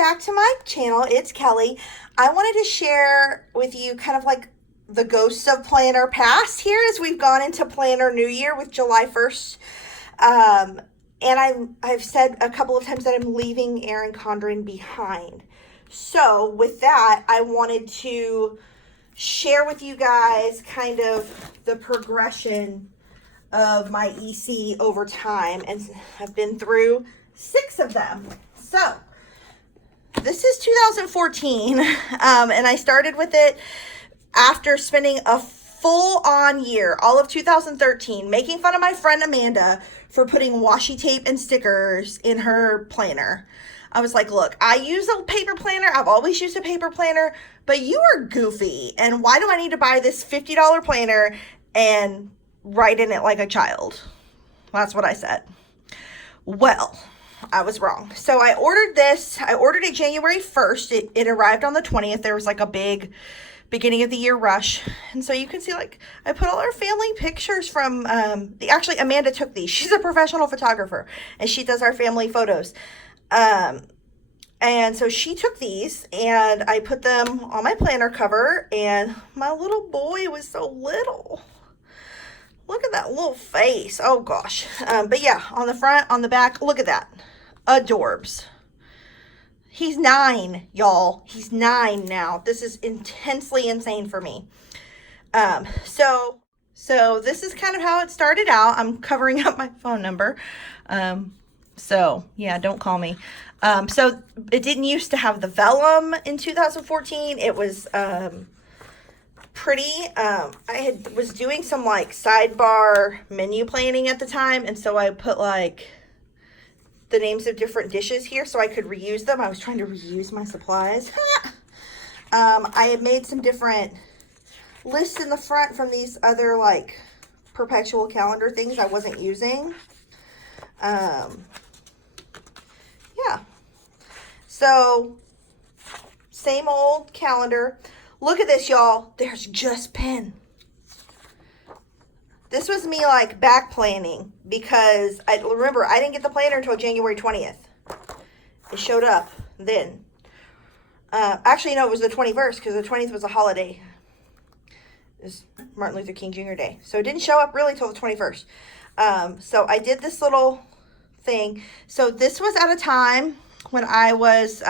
back to my channel. It's Kelly. I wanted to share with you kind of like the ghosts of planner past here as we've gone into planner new year with July 1st. And I've said a couple of times that I'm leaving Erin Condren behind. So with that, I wanted to share with you guys kind of the progression of my EC over time, and I've been through 6 of them. So this is 2014, and I started with it after spending a full-on year, all of 2013, making fun of my friend Amanda for putting washi tape and stickers in her planner. I was like, look, I use a paper planner. I've always used a paper planner, but you are goofy. And why do I need to buy this $50 planner and write in it like a child? That's what I said. Well, I was wrong. So I ordered this. I ordered it January 1st. It arrived on the 20th. There was like a big beginning of the year rush. And so you can see, like, I put all our family pictures from, actually Amanda took these. She's a professional photographer and she does our family photos. And so she took these and I put them on my planner cover, and my little boy was so little. Look at that little face. Oh gosh. But yeah, on the front, on the back, look at that. Adorbs. He's 9, y'all. He's 9 now. This is intensely insane for me. So this is kind of how it started out. I'm covering up my phone number. So yeah, don't call me. So it didn't used to have the vellum in 2014. It was, pretty. I was doing some like sidebar menu planning at the time. And so I put like the names of different dishes here so I could reuse them. I was trying to reuse my supplies. I had made some different lists in the front from these other like perpetual calendar things I wasn't using. Yeah. So same old calendar. Look at this, y'all. There's just pen. This was me like back planning because I remember I didn't get the planner until January 20th. It showed up then. Actually, no, it was the 21st because the 20th was a holiday. It was Martin Luther King Jr. Day. So it didn't show up really till the 21st. So I did this little thing. So this was at a time when I was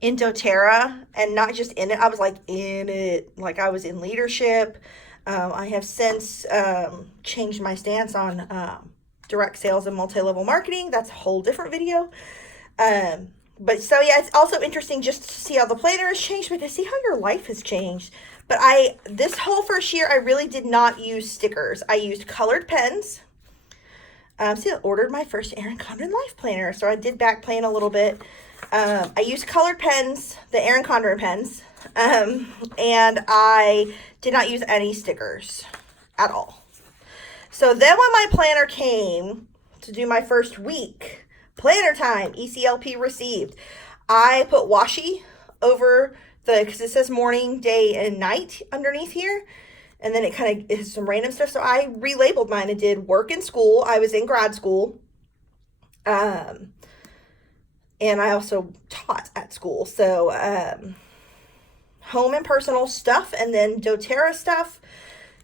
in doTERRA, and not just in it. I was like in it. Like I was in leadership. I have since changed my stance on direct sales and multi-level marketing. That's a whole different video. But so yeah, it's also interesting just to see how the planner has changed, but to see how your life has changed. But this whole first year, I really did not use stickers. I used colored pens. See, I ordered my first Erin Condren Life Planner. So I did back plan a little bit. I used colored pens, the Erin Condren pens. And I did not use any stickers at all. So then when my planner came to do my first week, planner time, ECLP received, I put washi over because it says morning, day, and night underneath here. And then it kind of is some random stuff. So I relabeled mine and did work and school. I was in grad school. And I also taught at school. So, home and personal stuff, and then doTERRA stuff.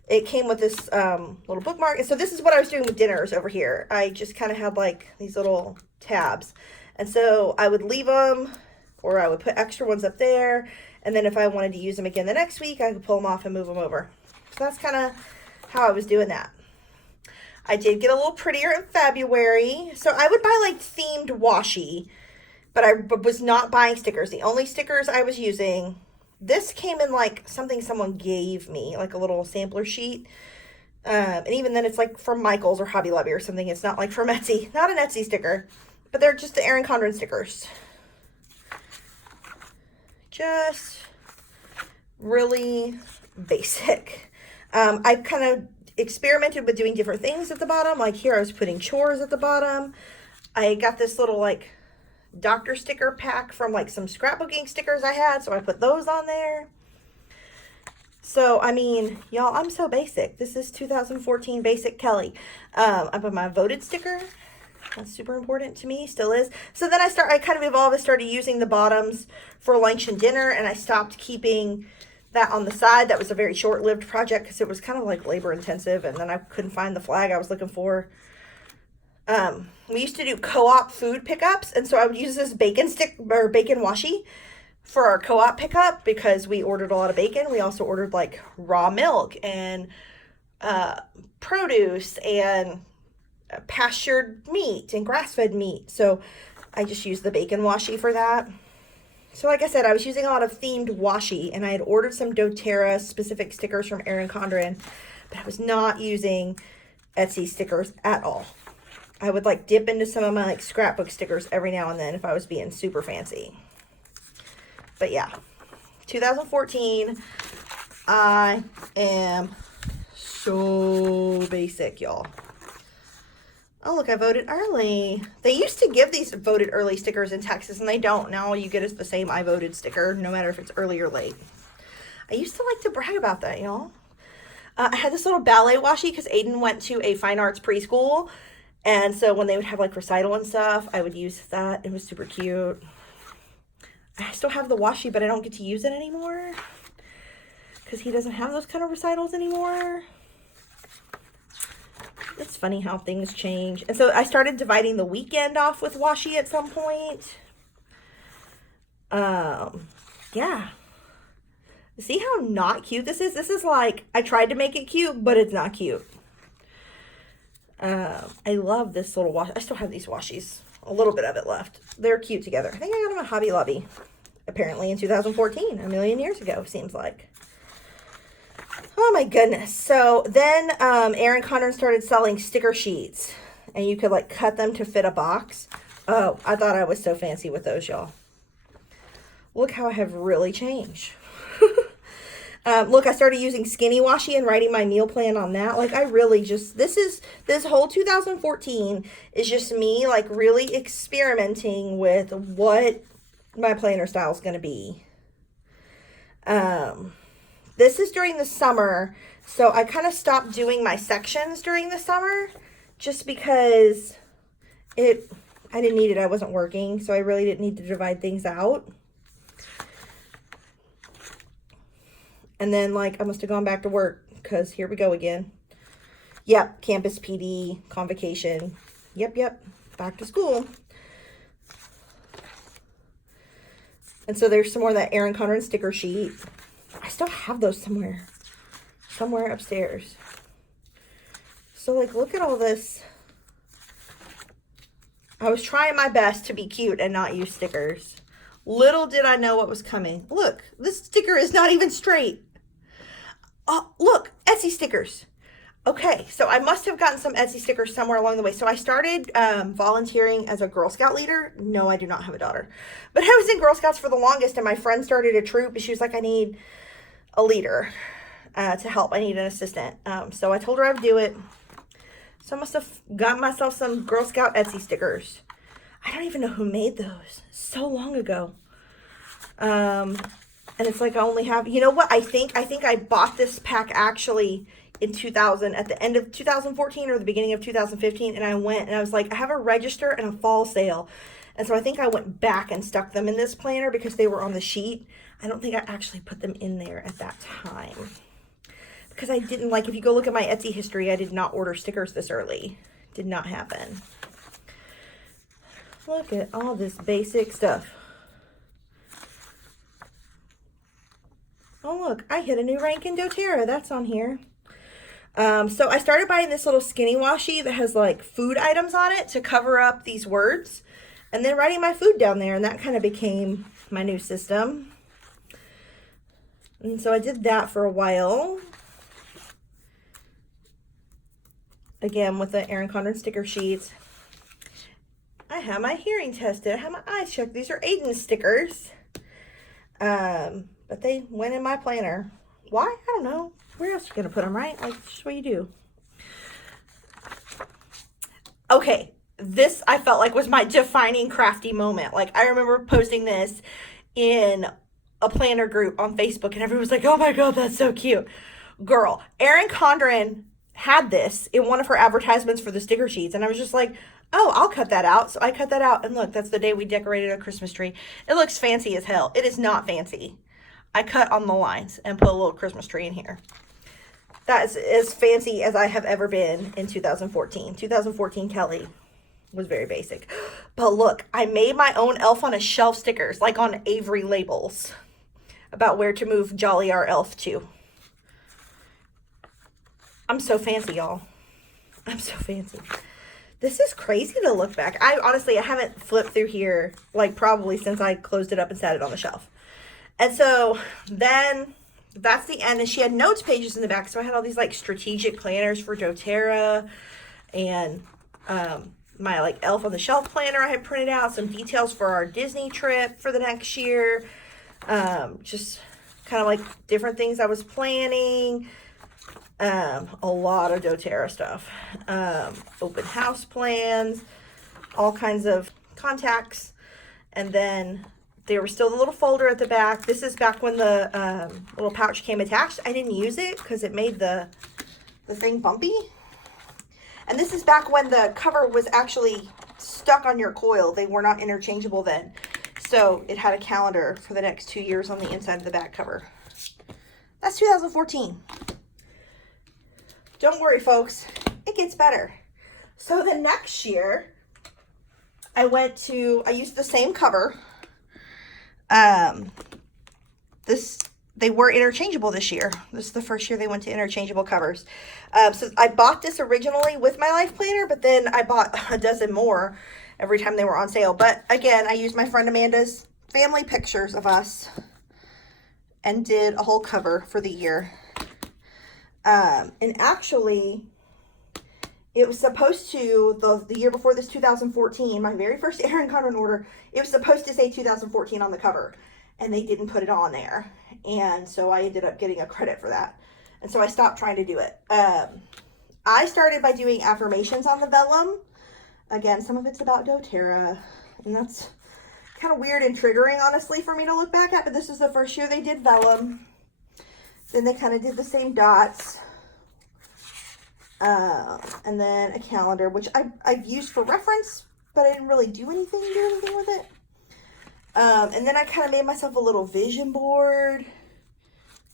It came with this little bookmark. And so this is what I was doing with dinners over here. I just kind of had like these little tabs. And so I would leave them, or I would put extra ones up there. And then if I wanted to use them again the next week, I could pull them off and move them over. So that's kind of how I was doing that. I did get a little prettier in February. So I would buy like themed washi, but I was not buying stickers. The only stickers I was using, this came in like something someone gave me, like a little sampler sheet. And even then it's like from Michael's or Hobby Lobby or something. It's not like from Etsy. Not an Etsy sticker, but they're just the Erin Condren stickers. Just really basic. I kind of experimented with doing different things at the bottom. Like here I was putting chores at the bottom. I got this little like doctor sticker pack from like some scrapbooking stickers I had, so I put those on there. So I mean, y'all, I'm so basic. This is 2014 basic Kelly. I put my voted sticker That's super important to me, still is. So then I kind of evolved. I started using the bottoms for lunch and dinner, and I stopped keeping that on the side. That was a very short-lived project because it was kind of like labor intensive, and then I couldn't find the flag I was looking for. We used to do co-op food pickups, and so I would use this bacon washi for our co-op pickup because we ordered a lot of bacon. We also ordered like raw milk and produce and pastured meat and grass-fed meat. So I just used the bacon washi for that. So like I said, I was using a lot of themed washi, and I had ordered some doTERRA specific stickers from Erin Condren, but I was not using Etsy stickers at all. I would like dip into some of my like scrapbook stickers every now and then if I was being super fancy. But yeah, 2014, I am so basic, y'all. Oh, look, I voted early. They used to give these voted early stickers in Texas, and they don't. Now all you get is the same I voted sticker, no matter if it's early or late. I used to like to brag about that, y'all. I had this little ballet washi because Aiden went to a fine arts preschool, and so when they would have like recital and stuff, I would use that. It was super cute. I still have the washi, but I don't get to use it anymore because he doesn't have those kind of recitals anymore. It's funny how things change. And so I started dividing the weekend off with washi at some point. Yeah. See how not cute this is? This is like, I tried to make it cute, but it's not cute. I love this little washi. I still have these washis. A little bit of it left. They're cute together. I think I got them at Hobby Lobby. Apparently in 2014. A million years ago, seems like. Oh my goodness. So then Erin Condren started selling sticker sheets. And you could like cut them to fit a box. Oh, I thought I was so fancy with those, y'all. Look how I have really changed. Look, I started using skinny washi and writing my meal plan on that. Like, I really just, this whole 2014 is just me, like, really experimenting with what my planner style is going to be. This is during the summer, so I kind of stopped doing my sections during the summer just because I didn't need it. I wasn't working, so I really didn't need to divide things out. And then, like, I must have gone back to work because here we go again. Yep, campus PD, convocation. Yep, back to school. And so there's some more of that Erin Condren sticker sheet. I still have those somewhere upstairs. So, like, look at all this. I was trying my best to be cute and not use stickers. Little did I know what was coming. Look, this sticker is not even straight. Oh, look, Etsy stickers. Okay, so I must have gotten some Etsy stickers somewhere along the way. So I started volunteering as a Girl Scout leader. No, I do not have a daughter. But I was in Girl Scouts for the longest, and my friend started a troop, and she was like, I need a leader to help. I need an assistant. So I told her I would do it. So I must have got myself some Girl Scout Etsy stickers. I don't even know who made those. So long ago. And it's like I only have, you know what? I think I bought this pack actually in 2000, at the end of 2014 or the beginning of 2015. And I went and I was like, I have a register and a fall sale. And so I think I went back and stuck them in this planner because they were on the sheet. I don't think I actually put them in there at that time. Because I didn't, like, if you go look at my Etsy history, I did not order stickers this early. Did not happen. Look at all this basic stuff. Oh, look, I hit a new rank in doTERRA. That's on here. So I started buying this little skinny washi that has, like, food items on it to cover up these words. And then writing my food down there. And that kind of became my new system. And so I did that for a while. Again, with the Erin Condren sticker sheets. I have my hearing tested. I have my eyes checked. These are Aiden stickers. But they went in my planner. Why? I don't know. Where else are you going to put them, right? Like, just what you do. Okay. This, I felt like, was my defining crafty moment. Like, I remember posting this in a planner group on Facebook, and everyone was like, oh my God, that's so cute. Girl, Erin Condren had this in one of her advertisements for the sticker sheets, and I was just like, Oh, I'll cut that out. So I cut that out, and look, that's the day we decorated a Christmas tree. It looks fancy as hell. It is not fancy. I cut on the lines and put a little Christmas tree in here. That is as fancy as I have ever been in 2014. 2014 Kelly was very basic. But look, I made my own elf on a shelf stickers, like on Avery labels, about where to move Jolly our elf to. I'm so fancy, y'all. I'm so fancy. This is crazy to look back. I haven't flipped through here like probably since I closed it up and sat it on the shelf. And so then that's the end. And she had notes pages in the back. So I had all these like strategic planners for doTERRA and my like elf on the shelf planner I had printed out, some details for our Disney trip for the next year. Just kind of like different things I was planning. A lot of doTERRA stuff, open house plans, all kinds of contacts, and then there was still the little folder at the back. This is back when the little pouch came attached. I didn't use it because it made the thing bumpy. And this is back when the cover was actually stuck on your coil. They were not interchangeable then. So it had a calendar for the next 2 years on the inside of the back cover. That's 2014. Don't worry, folks. It gets better. So the next year, I used the same cover. They were interchangeable this year. This is the first year they went to interchangeable covers. So I bought this originally with my life planner, but then I bought a dozen more every time they were on sale. But again, I used my friend Amanda's family pictures of us and did a whole cover for the year. And actually, it was supposed to, the year before this 2014, my very first Erin Condren order, it was supposed to say 2014 on the cover, and they didn't put it on there. And so I ended up getting a credit for that. And so I stopped trying to do it. I started by doing affirmations on the vellum. Again, some of it's about doTERRA, and that's kind of weird and triggering, honestly, for me to look back at, but this is the first year they did vellum. Then they kind of did the same dots. And then a calendar, which I've used for reference, but I didn't really do anything with it. And then I kind of made myself a little vision board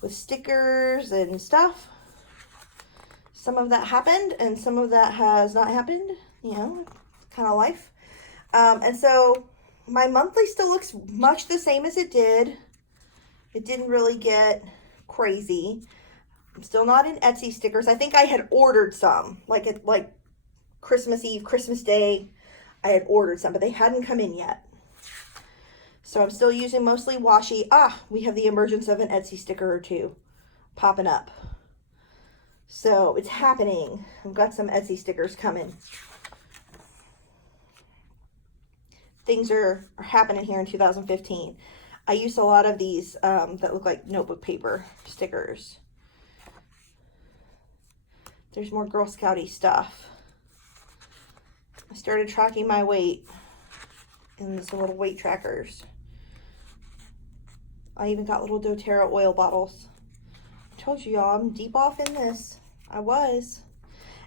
with stickers and stuff. Some of that happened, and some of that has not happened, kind of life. And so my monthly still looks much the same as it did. It didn't really get crazy. I'm still not in Etsy stickers. I think I had ordered some, like Christmas Eve, Christmas Day. I had ordered some, but they hadn't come in yet. So I'm still using mostly washi. We have the emergence of an Etsy sticker or two popping up. So it's happening. I've got some Etsy stickers coming. Things are happening here in 2015. I used a lot of these that look like notebook paper stickers. There's more Girl Scouty stuff. I started tracking my weight in these little weight trackers. I even got little doTERRA oil bottles. I told you, y'all, I'm deep off in this. I was.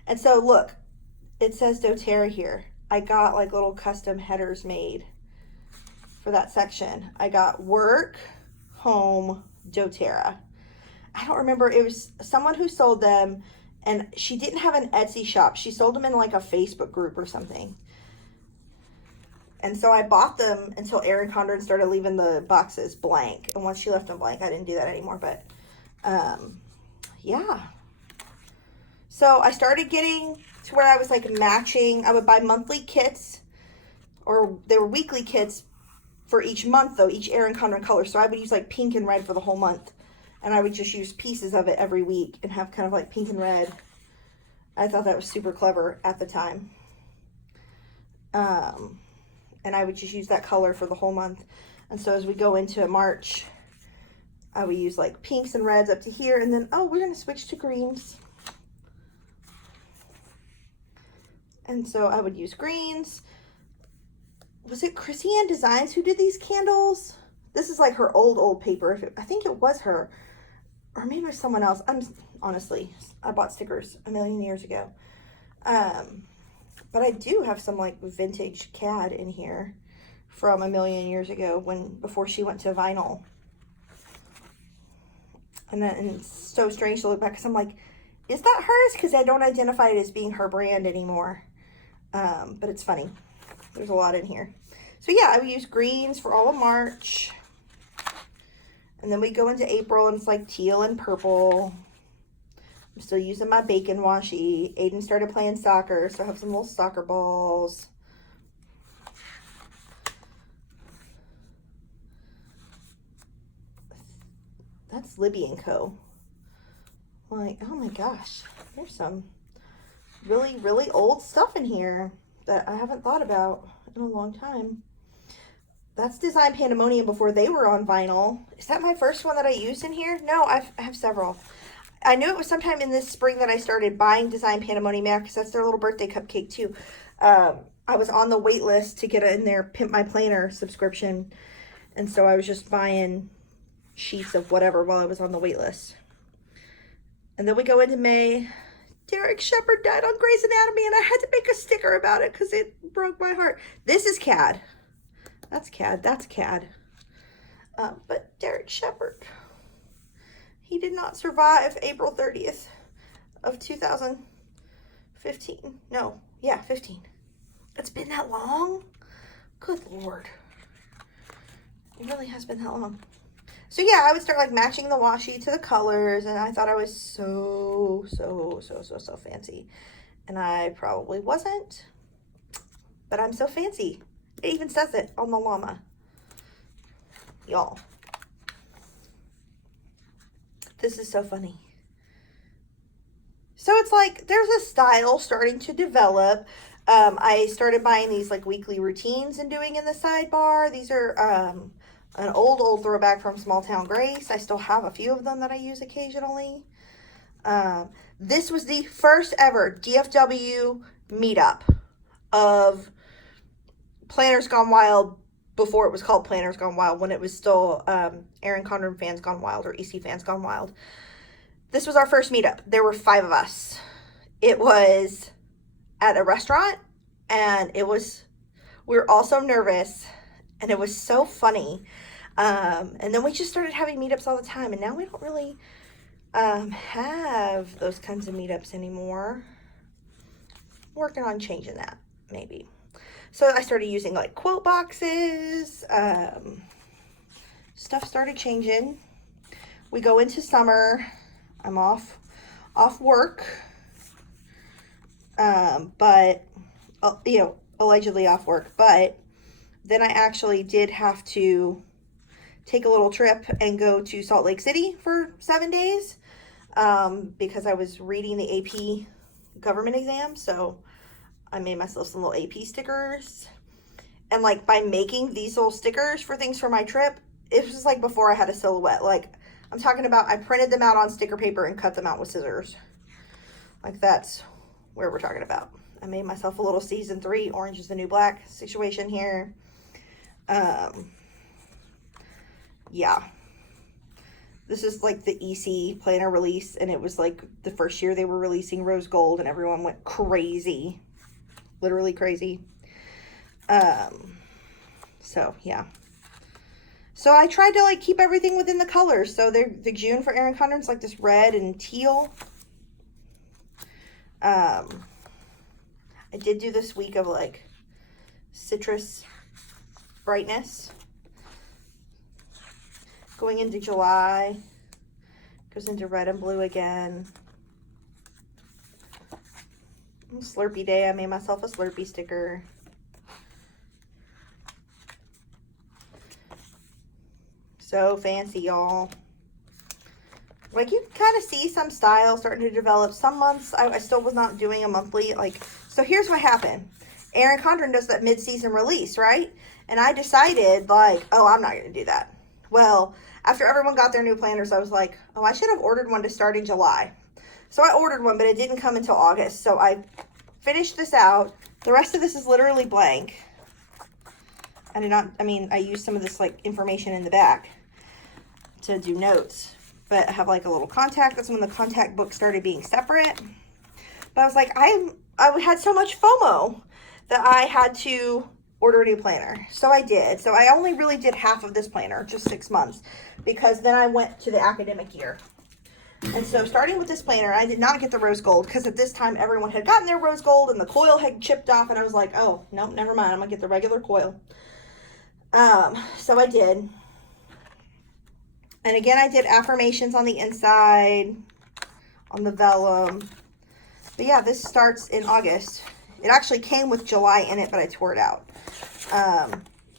And so, look, it says doTERRA here. I got like little custom headers made for that section. I got work, home, doTERRA. I don't remember. It was someone who sold them, and she didn't have an Etsy shop. She sold them in like a Facebook group or something. And so I bought them until Erin Condren started leaving the boxes blank. And once she left them blank, I didn't do that anymore. But yeah. So I started getting to where I was like matching. I would buy monthly kits, or they were weekly kits for each month though, each Erin Condren color. So I would use like pink and red for the whole month. And I would just use pieces of it every week and have kind of like pink and red. I thought that was super clever at the time. And I would just use that color for the whole month. And so as we go into March, I would use like pinks and reds up to here. And then, we're going to switch to greens. And so I would use greens. Was it Chrissy Ann Designs who did these candles? This is like her old paper. I think it was her. Or maybe it was someone else. Honestly, I bought stickers a million years ago. But I do have some like vintage CAD in here from a million years ago before she went to vinyl. And it's so strange to look back because I'm like, is that hers? Because I don't identify it as being her brand anymore. But it's funny. There's a lot in here. So yeah, I would use greens for all of March. And then we go into April and it's like teal and purple. I'm still using my bacon washi. Aiden started playing soccer, so I have some little soccer balls. That's Libby & Co. Like, oh my gosh, there's some really, really old stuff in here that I haven't thought about in a long time. That's Design Pandemonium before they were on vinyl. Is that my first one that I used in here? No, I have several. I knew it was sometime in this spring that I started buying Design Pandemonium because that's their little birthday cupcake too. I was on the wait list to get in their Pimp My Planner subscription. And so I was just buying sheets of whatever while I was on the wait list. And then we go into May. Derek Shepherd died on Grey's Anatomy and I had to make a sticker about it because it broke my heart. This is CAD. That's CAD. That's CAD. But Derek Shepherd, he did not survive April 30th of 2015. No, yeah, 15. It's been that long? Good Lord. It really has been that long. So yeah, I would start like matching the washi to the colors, and I thought I was so fancy. And I probably wasn't, but I'm so fancy. It even says it on the llama. Y'all. This is so funny. So it's like there's a style starting to develop. I started buying these like weekly routines and doing in the sidebar. These are an old throwback from Small Town Grace. I still have a few of them that I use occasionally. This was the first ever DFW meetup of Planners Gone Wild before it was called Planners Gone Wild, when it was still Erin Condren Fans Gone Wild or EC Fans Gone Wild. This was our first meetup. There were 5 of us. It was at a restaurant, and we were all so nervous, and it was so funny. And then we just started having meetups all the time, and now we don't really have those kinds of meetups anymore. Working on changing that, maybe. So I started using like quote boxes. Stuff started changing. We go into summer. I'm off work. But allegedly off work. But then I actually did have to take a little trip and go to Salt Lake City for 7 days because I was reading the AP government exam. So I made myself some little AP stickers. And like by making these little stickers for things for my trip, it was like before I had a silhouette. Like I'm talking about, I printed them out on sticker paper and cut them out with scissors. Like that's where we're talking about. I made myself a little season 3 Orange is the New Black situation here. Yeah. This is like the EC planner release, and it was like the first year they were releasing rose gold, and everyone went crazy. Literally crazy. So yeah. So I tried to like keep everything within the colors. So the June for Erin Condren's like this red and teal. I did do this week of like citrus brightness. Going into July, goes into red and blue again. Slurpee Day, I made myself a Slurpee sticker. So fancy, y'all. Like you kind of see some style starting to develop. Some months I still was not doing a monthly. Like, so here's what happened. Erin Condren does that mid-season release, right? And I decided like, oh, I'm not going to do that. Well, after everyone got their new planners, I was like, oh, I should have ordered one to start in July. So I ordered one, but it didn't come until August. So I finished this out. The rest of this is literally blank. I used some of this like information in the back to do notes, but I have like a little contact. That's when the contact book started being separate. But I was like, I had so much FOMO that I had to order a new planner. So I did. So I only really did half of this planner, just 6 months, because then I went to the academic year. And so starting with this planner, I did not get the rose gold because at this time everyone had gotten their rose gold and the coil had chipped off, and I was like, oh, nope, never mind. I'm gonna get the regular coil. So I did. And again, I did affirmations on the inside, on the vellum. But yeah, this starts in August. It actually came with July in it, but I tore it out.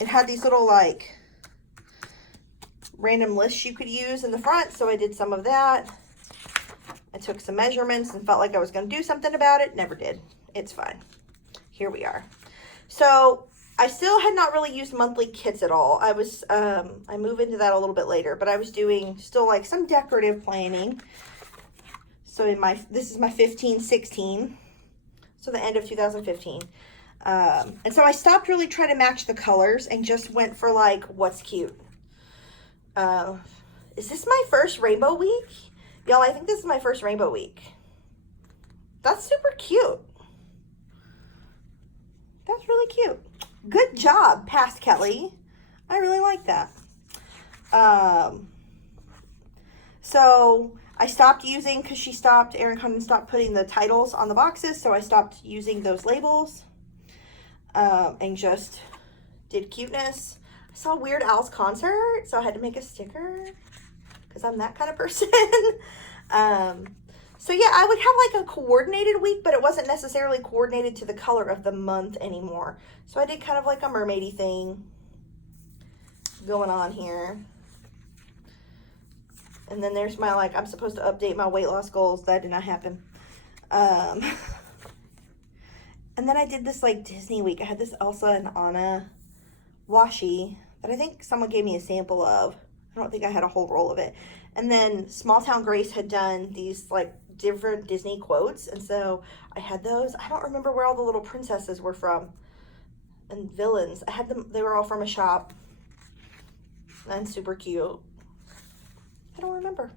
It had these little like random lists you could use in the front, so I did some of that. I took some measurements and felt like I was going to do something about it. Never did. It's fine. Here we are. So I still had not really used monthly kits at all. I was, I move into that a little bit later, but I was doing still like some decorative planning. So this is my 15-16. So the end of 2015. And so I stopped really trying to match the colors and just went for like, what's cute. Is this my first rainbow week? Y'all, I think this is my first rainbow week. That's super cute. That's really cute. Good job, Past Kelly. I really like that. So I stopped using, because Erin Condren stopped putting the titles on the boxes, so I stopped using those labels and just did cuteness. I saw Weird Al's concert, so I had to make a sticker because I'm that kind of person. So yeah, I would have like a coordinated week, but it wasn't necessarily coordinated to the color of the month anymore. So I did kind of like a mermaidy thing going on here. And then there's my, like, I'm supposed to update my weight loss goals. That did not happen. And then I did this, like, Disney week. I had this Elsa and Anna washi that I think someone gave me a sample of. I don't think I had a whole roll of it. And then Small Town Grace had done these, like, different Disney quotes. And so I had those. I don't remember where all the little princesses were from. And villains. I had them. They were all from a shop. And super cute. I don't remember.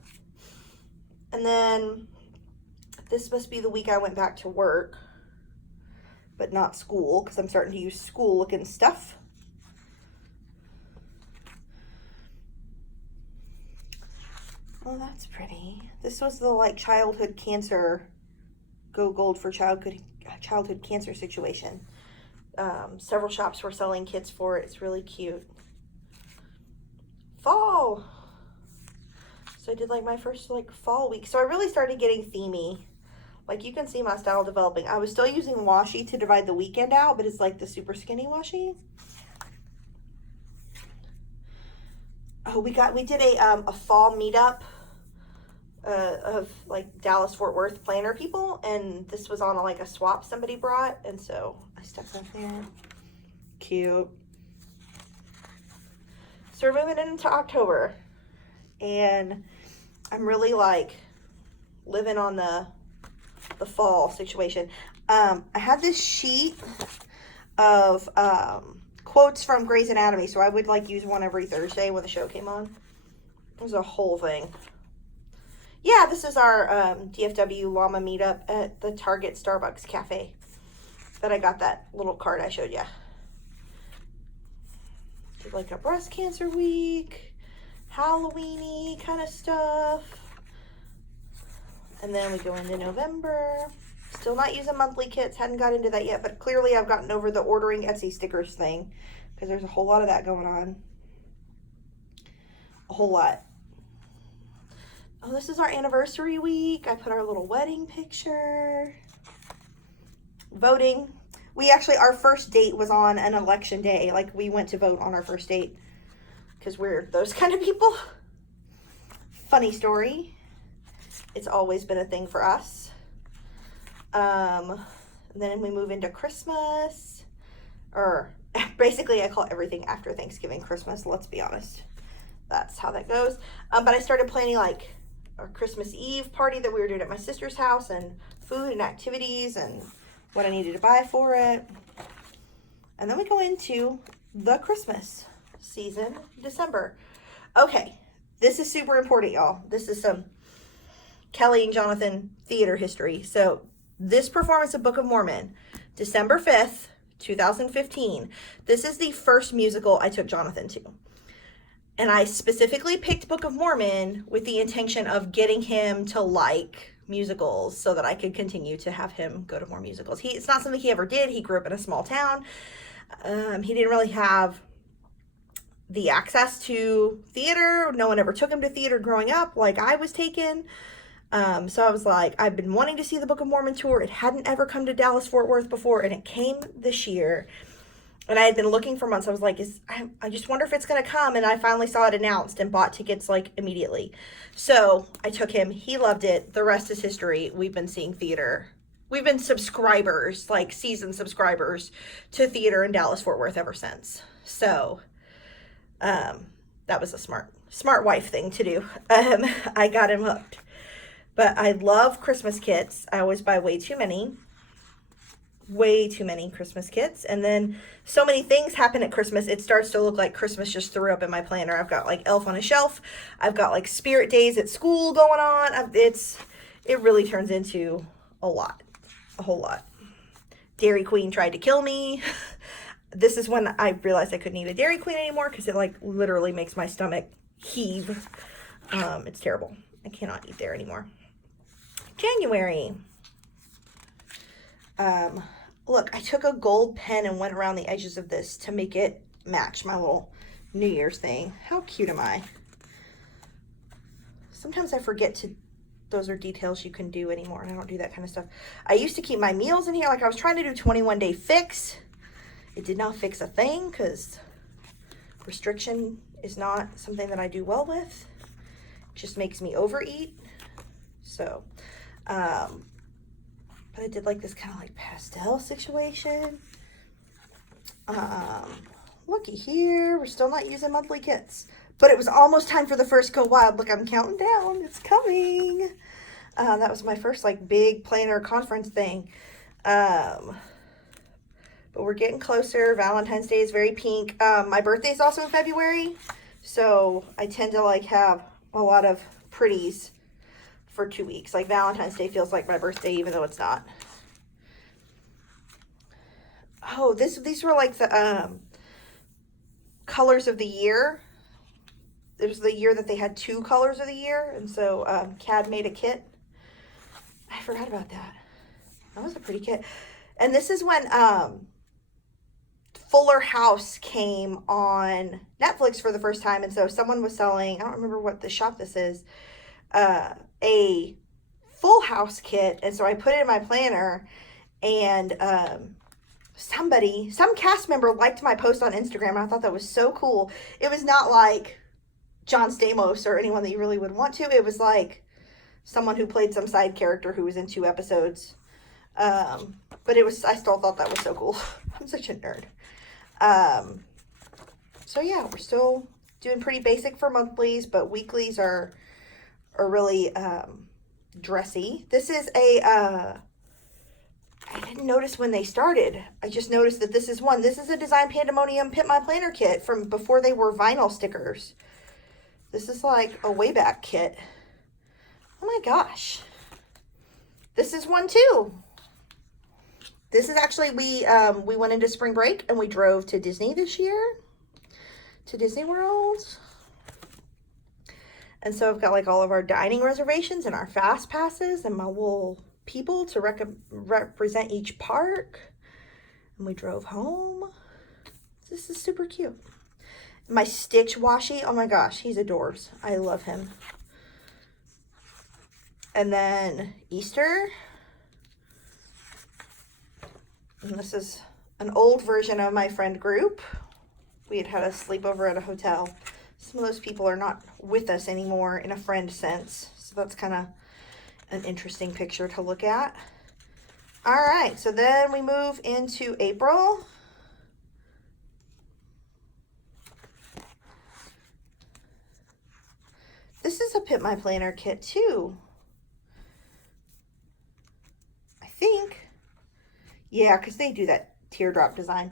And then this must be the week I went back to work, but not school, because I'm starting to use school looking stuff. Oh, that's pretty. This was the like childhood cancer, go gold for childhood cancer situation. Several shops were selling kits for it. It's really cute. Fall. So I did like my first like fall week. So I really started getting themey. Like you can see my style developing. I was still using washi to divide the weekend out, but it's like the super skinny washi. Oh, we did a fall meetup of like Dallas Fort Worth planner people, and this was on like a swap somebody brought, and so I stuck that there. Cute. So we're moving into October, and I'm really like living on the fall situation. I had this sheet of quotes from Grey's Anatomy, so I would like use one every Thursday when the show came on. It was a whole thing. Yeah, this is our DFW Llama meetup at the Target Starbucks Cafe that I got that little card I showed you. Did like a breast cancer week, Halloween-y kind of stuff. And then we go into November. Still not using monthly kits, hadn't got into that yet, but clearly I've gotten over the ordering Etsy stickers thing because there's a whole lot of that going on. A whole lot. Oh, this is our anniversary week. I put our little wedding picture. Voting. We actually, our first date was on an election day. Like, we went to vote on our first date because we're those kind of people. Funny story. It's always been a thing for us. And then we move into Christmas. Or, basically, I call everything after Thanksgiving Christmas, let's be honest. That's how that goes. But I started planning, like, our Christmas Eve party that we were doing at my sister's house, and food and activities and what I needed to buy for it. And then we go into the Christmas season, December. Okay, this is super important, y'all. This is some Kelly and Jonathan theater history. So this performance of Book of Mormon, December 5th, 2015. This is the first musical I took Jonathan to. And I specifically picked Book of Mormon with the intention of getting him to like musicals so that I could continue to have him go to more musicals. It's not something he ever did. He grew up in a small town. He didn't really have the access to theater. No one ever took him to theater growing up like I was taken. So I was like, I've been wanting to see the Book of Mormon tour. It hadn't ever come to Dallas-Fort Worth before, and it came this year. And I had been looking for months. I was like, I just wonder if it's going to come. And I finally saw it announced and bought tickets like immediately. So I took him. He loved it. The rest is history. We've been seeing theater. We've been subscribers, like season subscribers to theater in Dallas-Fort Worth ever since. So that was a smart wife thing to do. I got him hooked. But I love Christmas kits. I always buy way too many Christmas kits. And then so many things happen at Christmas, it starts to look like Christmas just threw up in my planner. I've got like Elf on a Shelf. I've got like Spirit Days at school going on. It really turns into a whole lot. Dairy Queen tried to kill me. This is when I realized I couldn't eat a Dairy Queen anymore because it like literally makes my stomach heave. It's terrible. I cannot eat there anymore. January. Look, I took a gold pen and went around the edges of this to make it match my little New Year's thing. How cute am I? Sometimes I forget those are details you can do anymore, and I don't do that kind of stuff. I used to keep my meals in here. Like I was trying to do 21-day fix. It did not fix a thing because restriction is not something that I do well with. It just makes me overeat. So, but I did like this kind of like pastel situation. Looky here, we're still not using monthly kits, but it was almost time for the first Go Wild. Look, I'm counting down. It's coming. That was my first like big planner conference thing. But we're getting closer. Valentine's Day is very pink. My birthday is also in February, so I tend to like have a lot of pretties for 2 weeks. Like Valentine's Day feels like my birthday, even though it's not. Oh, these were like the colors of the year. It was the year that they had 2 colors of the year, and so CAD made a kit. I forgot about that. That was a pretty kit. And this is when Fuller House came on Netflix for the first time, and so someone was selling, I don't remember what the shop this is, a Full House kit, and so I put it in my planner, and some cast member liked my post on Instagram, and I thought that was so cool. It was not like John Stamos or anyone that you really would want to. It was like someone who played some side character who was in 2 episodes. But I still thought that was so cool. I'm such a nerd. So yeah, we're still doing pretty basic for monthlies, but weeklies are really dressy. This is I didn't notice when they started. I just noticed that this is a Design Pandemonium Pimp My Planner kit from before they were vinyl stickers. This is like a way back kit. Oh my gosh. This is one too. This is actually, we went into spring break and we drove to Disney this year, to Disney World. And so I've got like all of our dining reservations and our fast passes and my little people to represent each park. And we drove home. This is super cute. My Stitch washi, oh my gosh, he's adorbs. I love him. And then Easter. And this is an old version of my friend group. We had a sleepover at a hotel. Some of those people are not with us anymore in a friend sense. So that's kind of an interesting picture to look at. All right, so then we move into April. This is a Pimp My Planner kit too. I think. Yeah, because they do that teardrop design.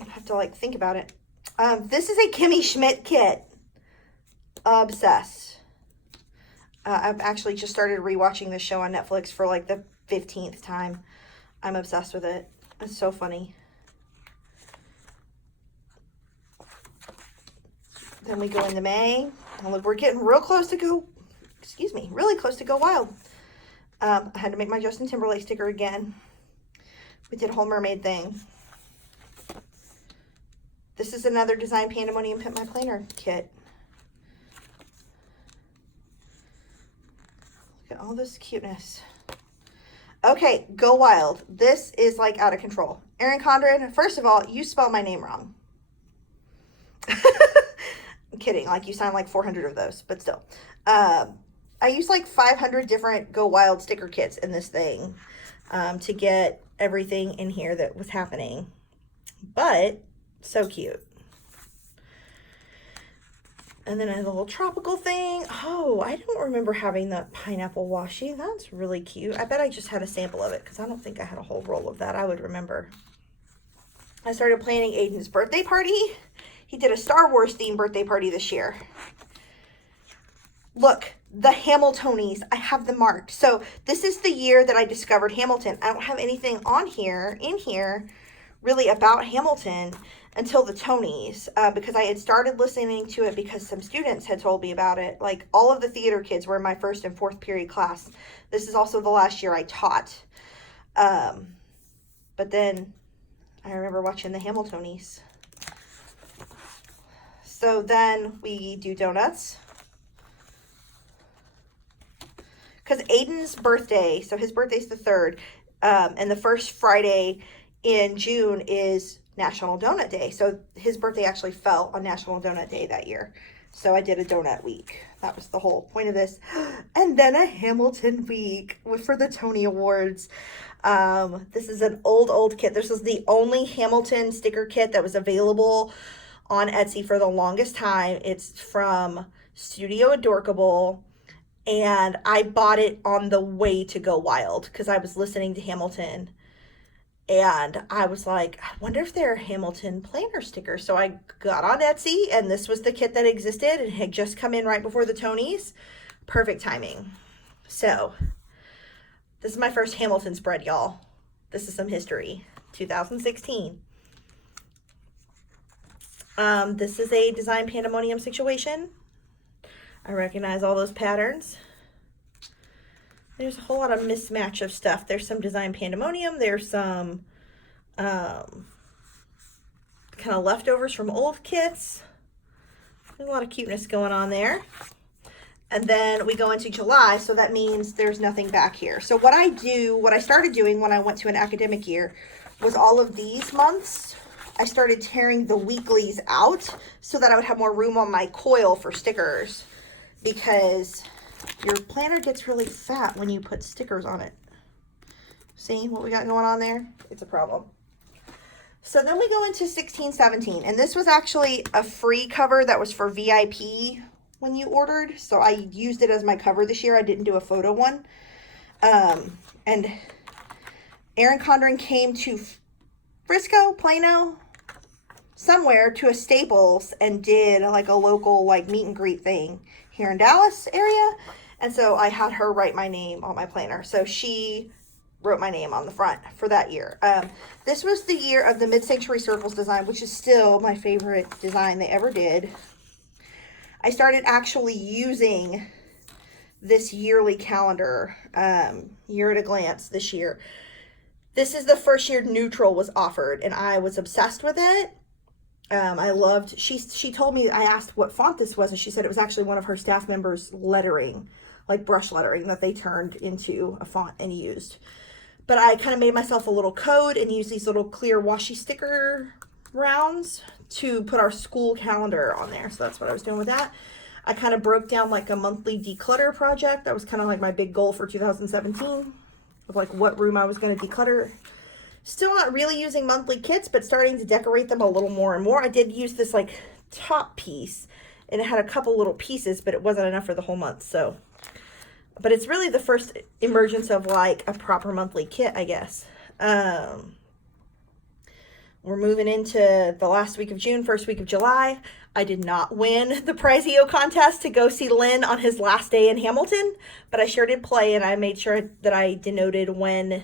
I have to like think about it. This is a Kimmy Schmidt kit. Obsessed. I've actually just started rewatching this show on Netflix for like the 15th time. I'm obsessed with it. It's so funny. Then we go into May. And look, we're getting real close to go, excuse me, really close to go wild. I had to make my Justin Timberlake sticker again. We did a whole mermaid thing. This is another Design Pandemonium Pimp My Planner kit. Look at all this cuteness. Okay, go wild. This is like out of control. Erin Condren, first of all, you spell my name wrong. I'm kidding, like you signed like 400 of those, but still. I used like 500 different Go Wild sticker kits in this thing to get everything in here that was happening. But so cute. And then I have a little tropical thing. Oh, I don't remember having the pineapple washi. That's really cute. I bet I just had a sample of it because I don't think I had a whole roll of that. I would remember. I started planning Aiden's birthday party. He did a Star Wars themed birthday party this year. Look, the Hamiltonies. I have them marked. So this is the year that I discovered Hamilton. I don't have anything on here, in here, really about Hamilton until the Tonys, because I had started listening to it because some students had told me about it. Like all of the theater kids were in my first and fourth period class. This is also the last year I taught. But then I remember watching the Hamiltonies. So then we do donuts. Because Aiden's birthday, so his birthday's the 3rd, and the first Friday in June is National Donut Day. So his birthday actually fell on National Donut Day that year. So I did a donut week. That was the whole point of this. And then a Hamilton week for the Tony Awards. This is an old kit. This is the only Hamilton sticker kit that was available on Etsy for the longest time. It's from Studio Adorkable. And I bought it on the way to Go Wild because I was listening to Hamilton. And I was like, I wonder if there are Hamilton planner stickers. So I got on Etsy, and this was the kit that existed and had just come in right before the Tonys. Perfect timing. So this is my first Hamilton spread, y'all. This is some history. 2016. This is a Design Pandemonium situation. I recognize all those patterns. There's a whole lot of mismatch of stuff. There's some Design Pandemonium. There's some kind of leftovers from old kits. There's a lot of cuteness going on there. And then we go into July, so that means there's nothing back here. So what I started doing when I went to an academic year was all of these months, I started tearing the weeklies out so that I would have more room on my coil for stickers, because your planner gets really fat when you put stickers on it. See what we got going on there? It's a problem. So then we go into 16, 17, and this was actually a free cover that was for VIP when you ordered. So I used it as my cover this year. I didn't do a photo one. And Erin Condren came to Frisco, Plano, somewhere, to a Staples and did like a local like meet and greet thing here in Dallas area. And so I had her write my name on my planner. So she wrote my name on the front for that year. This was the year of the mid-century circles design, which is still my favorite design they ever did. I started actually using this yearly calendar, Year at a Glance, this year. This is the first year neutral was offered, and I was obsessed with it. I loved, she told me, I asked what font this was, and she said it was actually one of her staff members' lettering, like brush lettering that they turned into a font and used. But I kind of made myself a little code and used these little clear washi sticker rounds to put our school calendar on there. So that's what I was doing with that. I kind of broke down like a monthly declutter project. That was kind of like my big goal for 2017, of like what room I was going to declutter. Still not really using monthly kits, but starting to decorate them a little more and more. I did use this like top piece, and it had a couple little pieces, but it wasn't enough for the whole month. So, but it's really the first emergence of like a proper monthly kit, I guess. We're moving into the last week of June, first week of July. I did not win the Prize-EO contest to go see Lynn on his last day in Hamilton, but I sure did play, and I made sure that I denoted when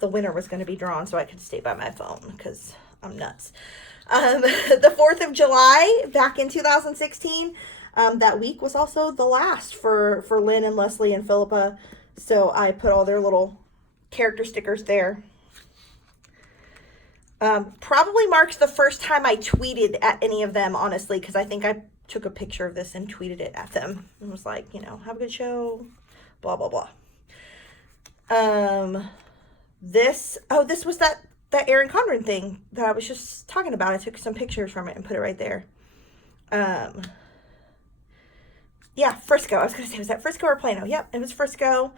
the winner was going to be drawn so I could stay by my phone because I'm nuts. The 4th of July, back in 2016, that week was also the last for Lynn and Leslie and Philippa, so I put all their little character stickers there. Probably marks the first time I tweeted at any of them, honestly, because I think I took a picture of this and tweeted it at them. And was like, have a good show, blah, blah, blah. This was that Erin Condren thing that I was just talking about. I took some pictures from it and put it right there. Yeah, Frisco. I was going to say, was that Frisco or Plano? Yep, it was Frisco.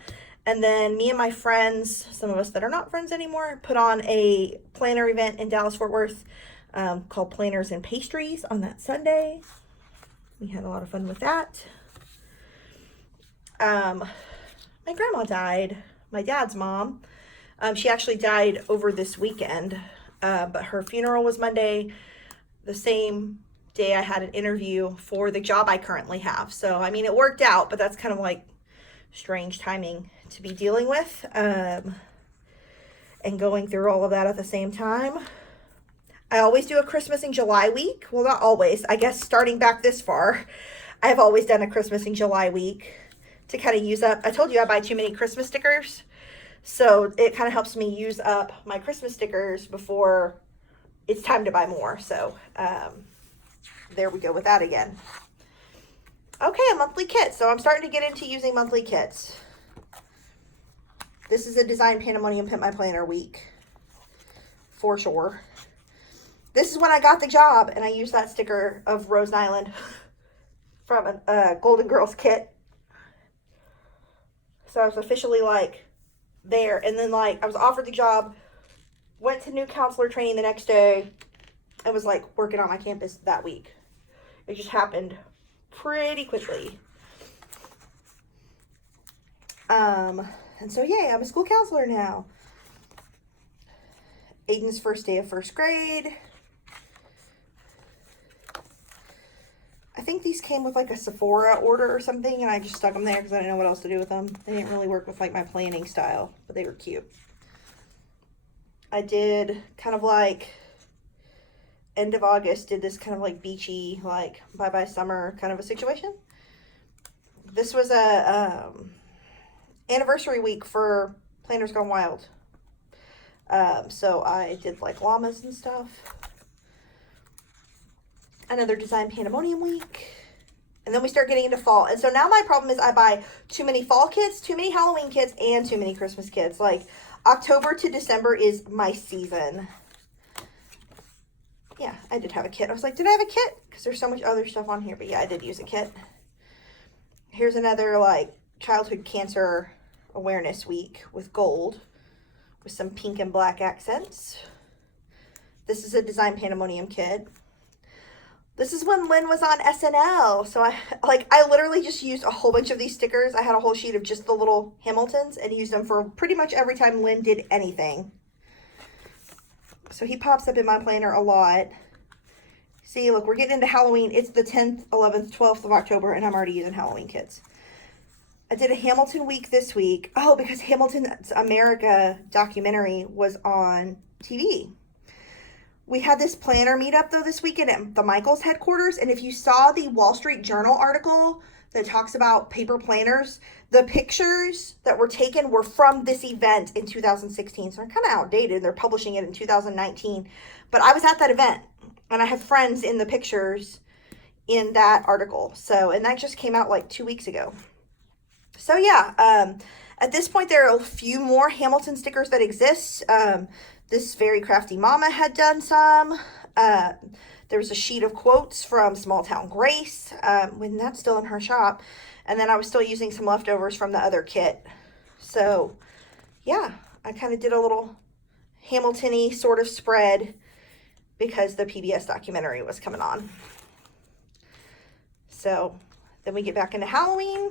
And then me and my friends, some of us that are not friends anymore, put on a planner event in Dallas-Fort Worth called Planners and Pastries on that Sunday. We had a lot of fun with that. My grandma died, my dad's mom. She actually died over this weekend, but her funeral was Monday, the same day I had an interview for the job I currently have. So, I mean, it worked out, but that's kind of like strange timing to be dealing with, and going through all of that at the same time. I always do a Christmas in July week. Well, not always. I guess starting back this far, I've always done a Christmas in July week to kind of use up. I told you I buy too many Christmas stickers, so it kind of helps me use up my Christmas stickers before it's time to buy more. So there we go with that again. Okay, a monthly kit. So I'm starting to get into using monthly kits. This is a Design Pandemonium Pimp My Planner week, for sure. This is when I got the job, and I used that sticker of Rose Island from a Golden Girls kit. So I was officially, like, there. And then, like, I was offered the job, went to new counselor training the next day, and was, like, working on my campus that week. It just happened pretty quickly. And so, yay, I'm a school counselor now. Aiden's first day of first grade. I think these came with like a Sephora order or something, and I just stuck them there because I didn't know what else to do with them. They didn't really work with like my planning style, but they were cute. I did kind of like end of August, did this kind of like beachy, like bye-bye summer kind of a situation. This was a anniversary week for Planners Gone Wild. So I did like llamas and stuff. Another Design Pandemonium week. And then we start getting into fall. And so now my problem is I buy too many fall kits, too many Halloween kits, and too many Christmas kits. Like October to December is my season. Yeah, I did have a kit. I was like, did I have a kit? Because there's so much other stuff on here. But yeah, I did use a kit. Here's another like childhood cancer awareness week with gold with some pink and black accents. This is a Design Pandemonium kit. This is when Lynn was on SNL. So I literally just used a whole bunch of these stickers. I had a whole sheet of just the little Hamiltons and used them for pretty much every time Lynn did anything. So he pops up in my planner a lot. See, look, we're getting into Halloween. It's the 10th, 11th, 12th of October, and I'm already using Halloween kits. I did a Hamilton week this week. Oh, because Hamilton's America documentary was on TV. We had this planner meetup, though, this weekend at the Michaels headquarters. And if you saw the Wall Street Journal article that talks about paper planners, the pictures that were taken were from this event in 2016. So they're kind of outdated. They're publishing it in 2019. But I was at that event, and I have friends in the pictures in that article. So, and that just came out like 2 weeks ago. So, yeah, at this point, there are a few more Hamilton stickers that exist. This Very Crafty Mama had done some. There was a sheet of quotes from Small Town Grace, when that's still in her shop. And then I was still using some leftovers from the other kit. So, yeah, I kind of did a little Hamilton-y sort of spread because the PBS documentary was coming on. So, then we get back into Halloween.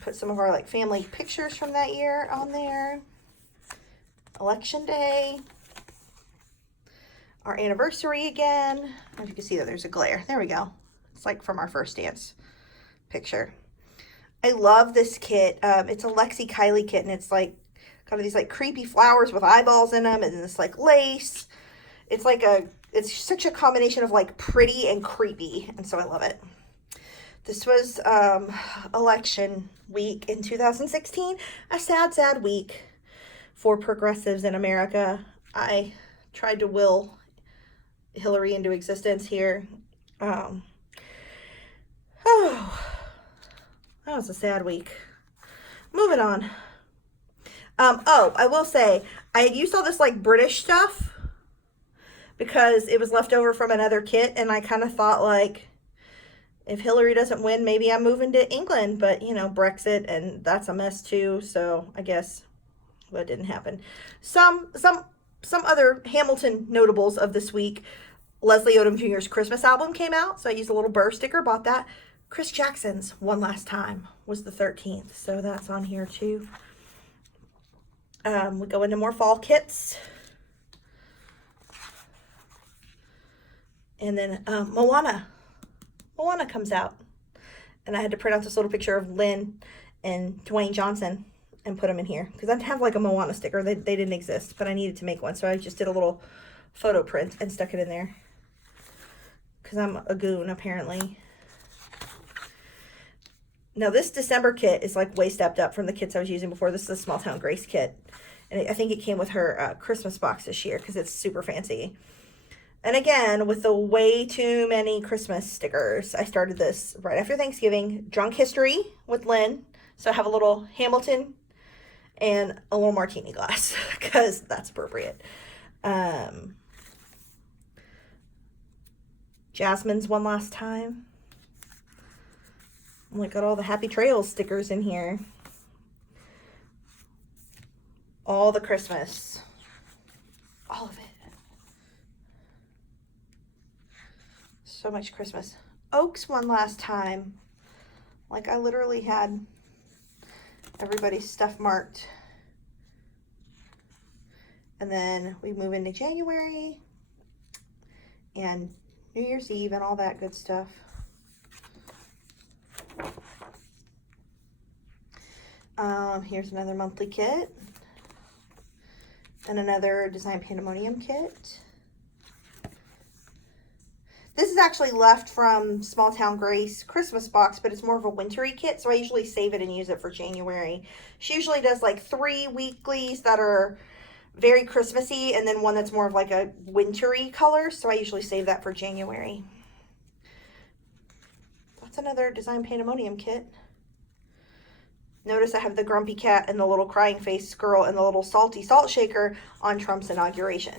Put some of our like family pictures from that year on there. Election Day. our anniversary again. I don't know if you can see that there's a glare. There we go. It's like from our first dance picture. I love this kit. It's a Lexi Kylie kit, and it's like kind of these like creepy flowers with eyeballs in them, and this like lace. It's like it's such a combination of like pretty and creepy, and so I love it. This was election week in 2016, a sad week for progressives in America. I tried to will Hillary into existence here. Oh, that was a sad week. Moving on. Oh, I will say, I had used all this like British stuff because it was left over from another kit, and I kind of thought like, if Hillary doesn't win, maybe I'm moving to England, but you know, Brexit, and that's a mess too, so I guess that didn't happen. Some other Hamilton notables of this week. Leslie Odom Jr.'s Christmas album came out, so I used a little Burr sticker, bought that. Chris Jackson's One Last Time was the 13th, so that's on here too. We go into more fall kits. And then Moana comes out. And I had to print out this little picture of Lynn and Dwayne Johnson and put them in here. Because I didn't have like a Moana sticker. They didn't exist, but I needed to make one. So I just did a little photo print and stuck it in there. Because I'm a goon, apparently. Now this December kit is like way stepped up from the kits I was using before. This is a Small Town Grace kit. And I think it came with her Christmas box this year because it's super fancy. And again, with the way too many Christmas stickers, I started this right after Thanksgiving. Drunk History with Lynn. So I have a little Hamilton and a little martini glass because that's appropriate. Jasmine's One Last Time. Oh, I got all the Happy Trails stickers in here. All the Christmas. All of it. So much Christmas. Oaks One Last Time. Like I literally had everybody's stuff marked. And then we move into January and New Year's Eve and all that good stuff. Here's another monthly kit. And another Design Pandemonium kit. This is actually left from Small Town Grace Christmas box, but it's more of a wintry kit, so I usually save it and use it for January. She usually does like 3 weeklies that are very Christmassy, and then one that's more of like a wintry color, so I usually save that for January. That's another Design Pandemonium kit. Notice I have the grumpy cat and the little crying face girl and the little salty salt shaker on Trump's inauguration.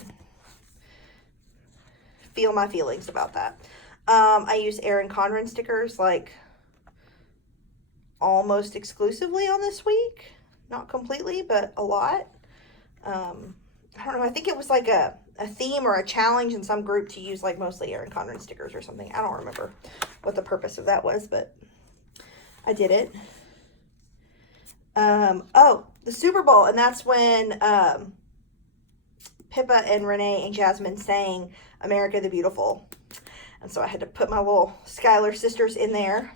Feel my feelings about that. I use Erin Condren stickers like almost exclusively on this week. Not completely, but a lot. I don't know. I think it was like a theme or a challenge in some group to use like mostly Erin Condren stickers or something. I don't remember what the purpose of that was, but I did it. Oh, the Super Bowl. And that's when Pippa and Renee and Jasmine sang America the Beautiful. And so I had to put my little Skylar sisters in there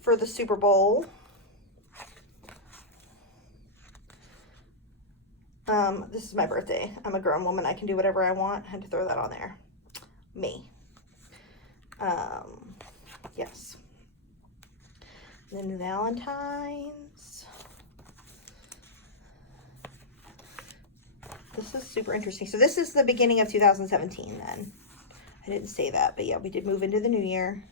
for the Super Bowl. This is my birthday. I'm a grown woman. I can do whatever I want. I had to throw that on there. Me. Yes. And then Valentine's. This is super interesting. So this is the beginning of 2017 then. I didn't say that, but yeah, we did move into the new year.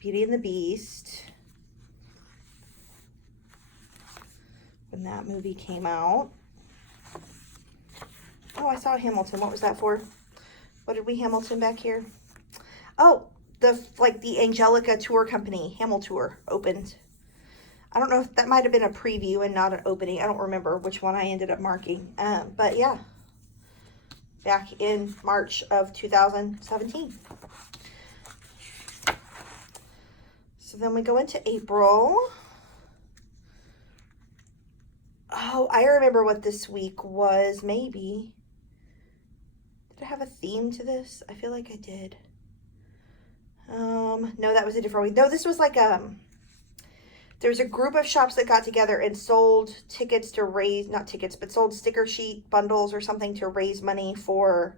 Beauty and the Beast. When that movie came out. Oh, I saw Hamilton. What was that for? What did we Hamilton back here? Oh, the Angelica tour company, Hamiltour, opened. I don't know if that might have been a preview and not an opening. I don't remember which one I ended up marking. But yeah, back in March of 2017. So then we go into April. Oh, I remember what this week was, maybe. Did I have a theme to this? I feel like I did. No, that was a different week. No, this was like, there's a group of shops that got together and sold tickets to raise, not tickets, but sold sticker sheet bundles or something to raise money for,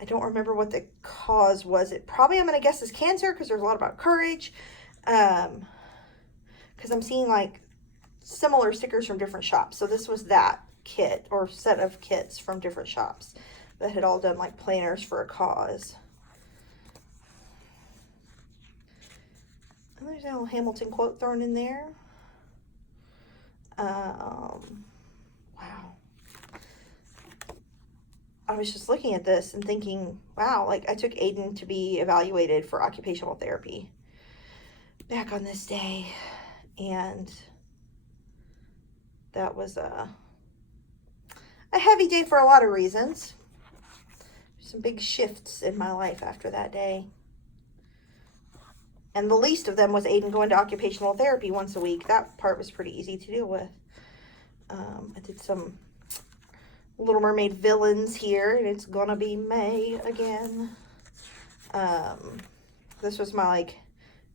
I don't remember what the cause was. It probably, I'm going to guess, is cancer, because there's a lot about courage. Because I'm seeing like similar stickers from different shops. So this was that kit or set of kits from different shops that had all done like planners for a cause. And there's a little Hamilton quote thrown in there. Wow. I was just looking at this and thinking, wow, like I took Aiden to be evaluated for occupational therapy back on this day. And that was a heavy day for a lot of reasons. Some big shifts in my life after that day. And the least of them was Aiden going to occupational therapy once a week. That part was pretty easy to deal with. I did some Little Mermaid villains here, and it's gonna be May again. This was my like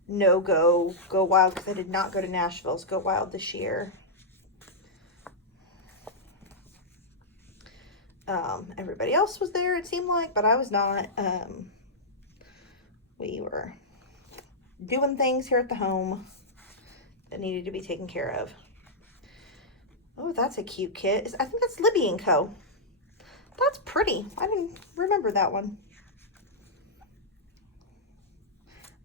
go wild, because I did not go to Nashville's Go Wild this year. Everybody else was there, it seemed like, but I was not. We were doing things here at the home that needed to be taken care of. Oh, that's a cute kit. I think that's Libby & Co. That's pretty. I didn't remember that one.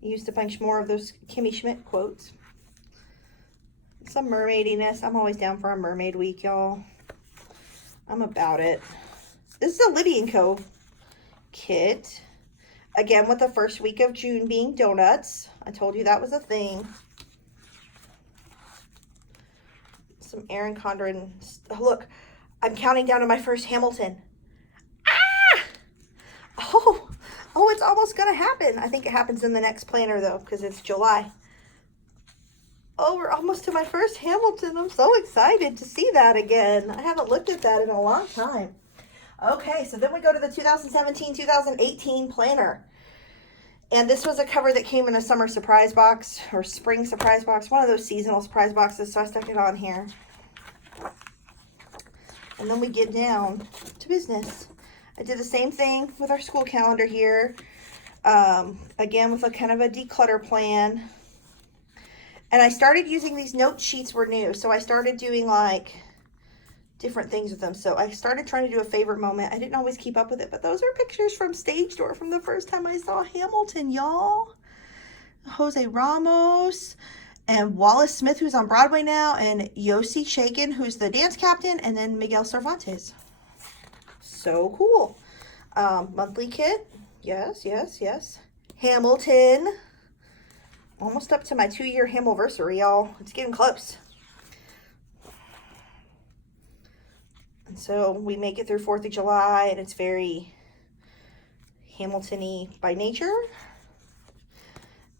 I used a bunch more of those Kimmy Schmidt quotes. Some mermaidiness. I'm always down for a mermaid week, y'all. I'm about it. This is a Libby & Co. kit. Again, with the first week of June being donuts. I told you that was a thing. Some Erin Condren. Look, I'm counting down to my first Hamilton. Ah! Oh, it's almost going to happen. I think it happens in the next planner, though, because it's July. Oh, we're almost to my first Hamilton. I'm so excited to see that again. I haven't looked at that in a long time. Okay, so then we go to the 2017-2018 planner. And this was a cover that came in a summer surprise box or spring surprise box, one of those seasonal surprise boxes, so I stuck it on here. And then we get down to business. I did the same thing with our school calendar here. Again, with a kind of a declutter plan. And I started using these note sheets were new, so I started doing like different things with them. So I started trying to do a favorite moment. I didn't always keep up with it, but those are pictures from Stage Door from the first time I saw Hamilton, y'all. Jose Ramos and Wallace Smith, who's on Broadway now, and Yossi Shakin, who's the dance captain, and then Miguel Cervantes. So cool. Monthly kit. Yes. Hamilton. Almost up to my 2-year Hamilversary, y'all. It's getting close. And so we make it through 4th of July, and it's very Hamilton-y by nature.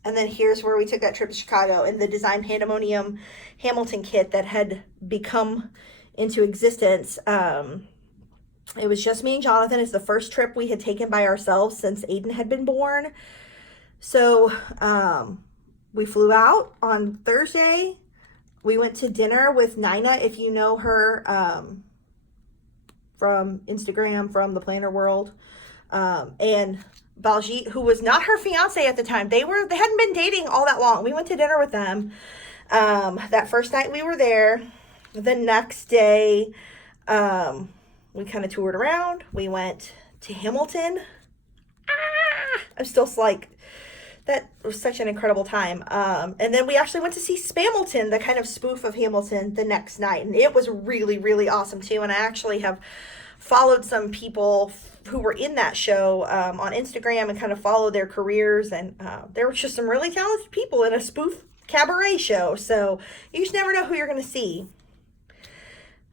And then here's where we took that trip to Chicago in the Design Pandemonium Hamilton kit that had become into existence. It was just me and Jonathan. It's the first trip we had taken by ourselves since Aiden had been born. So we flew out on Thursday. We went to dinner with Nina, if you know her from Instagram, from the planner world. And Baljit, who was not her fiance at the time. They hadn't been dating all that long. We went to dinner with them. That first night we were there. The next day, we kind of toured around. We went to Hamilton. I'm still like, that was such an incredible time. And then we actually went to see Spamilton, the kind of spoof of Hamilton, the next night. And it was really, really awesome too. And I actually have followed some people who were in that show on Instagram and kind of followed their careers. And there were just some really talented people in a spoof cabaret show. So you just never know who you're going to see.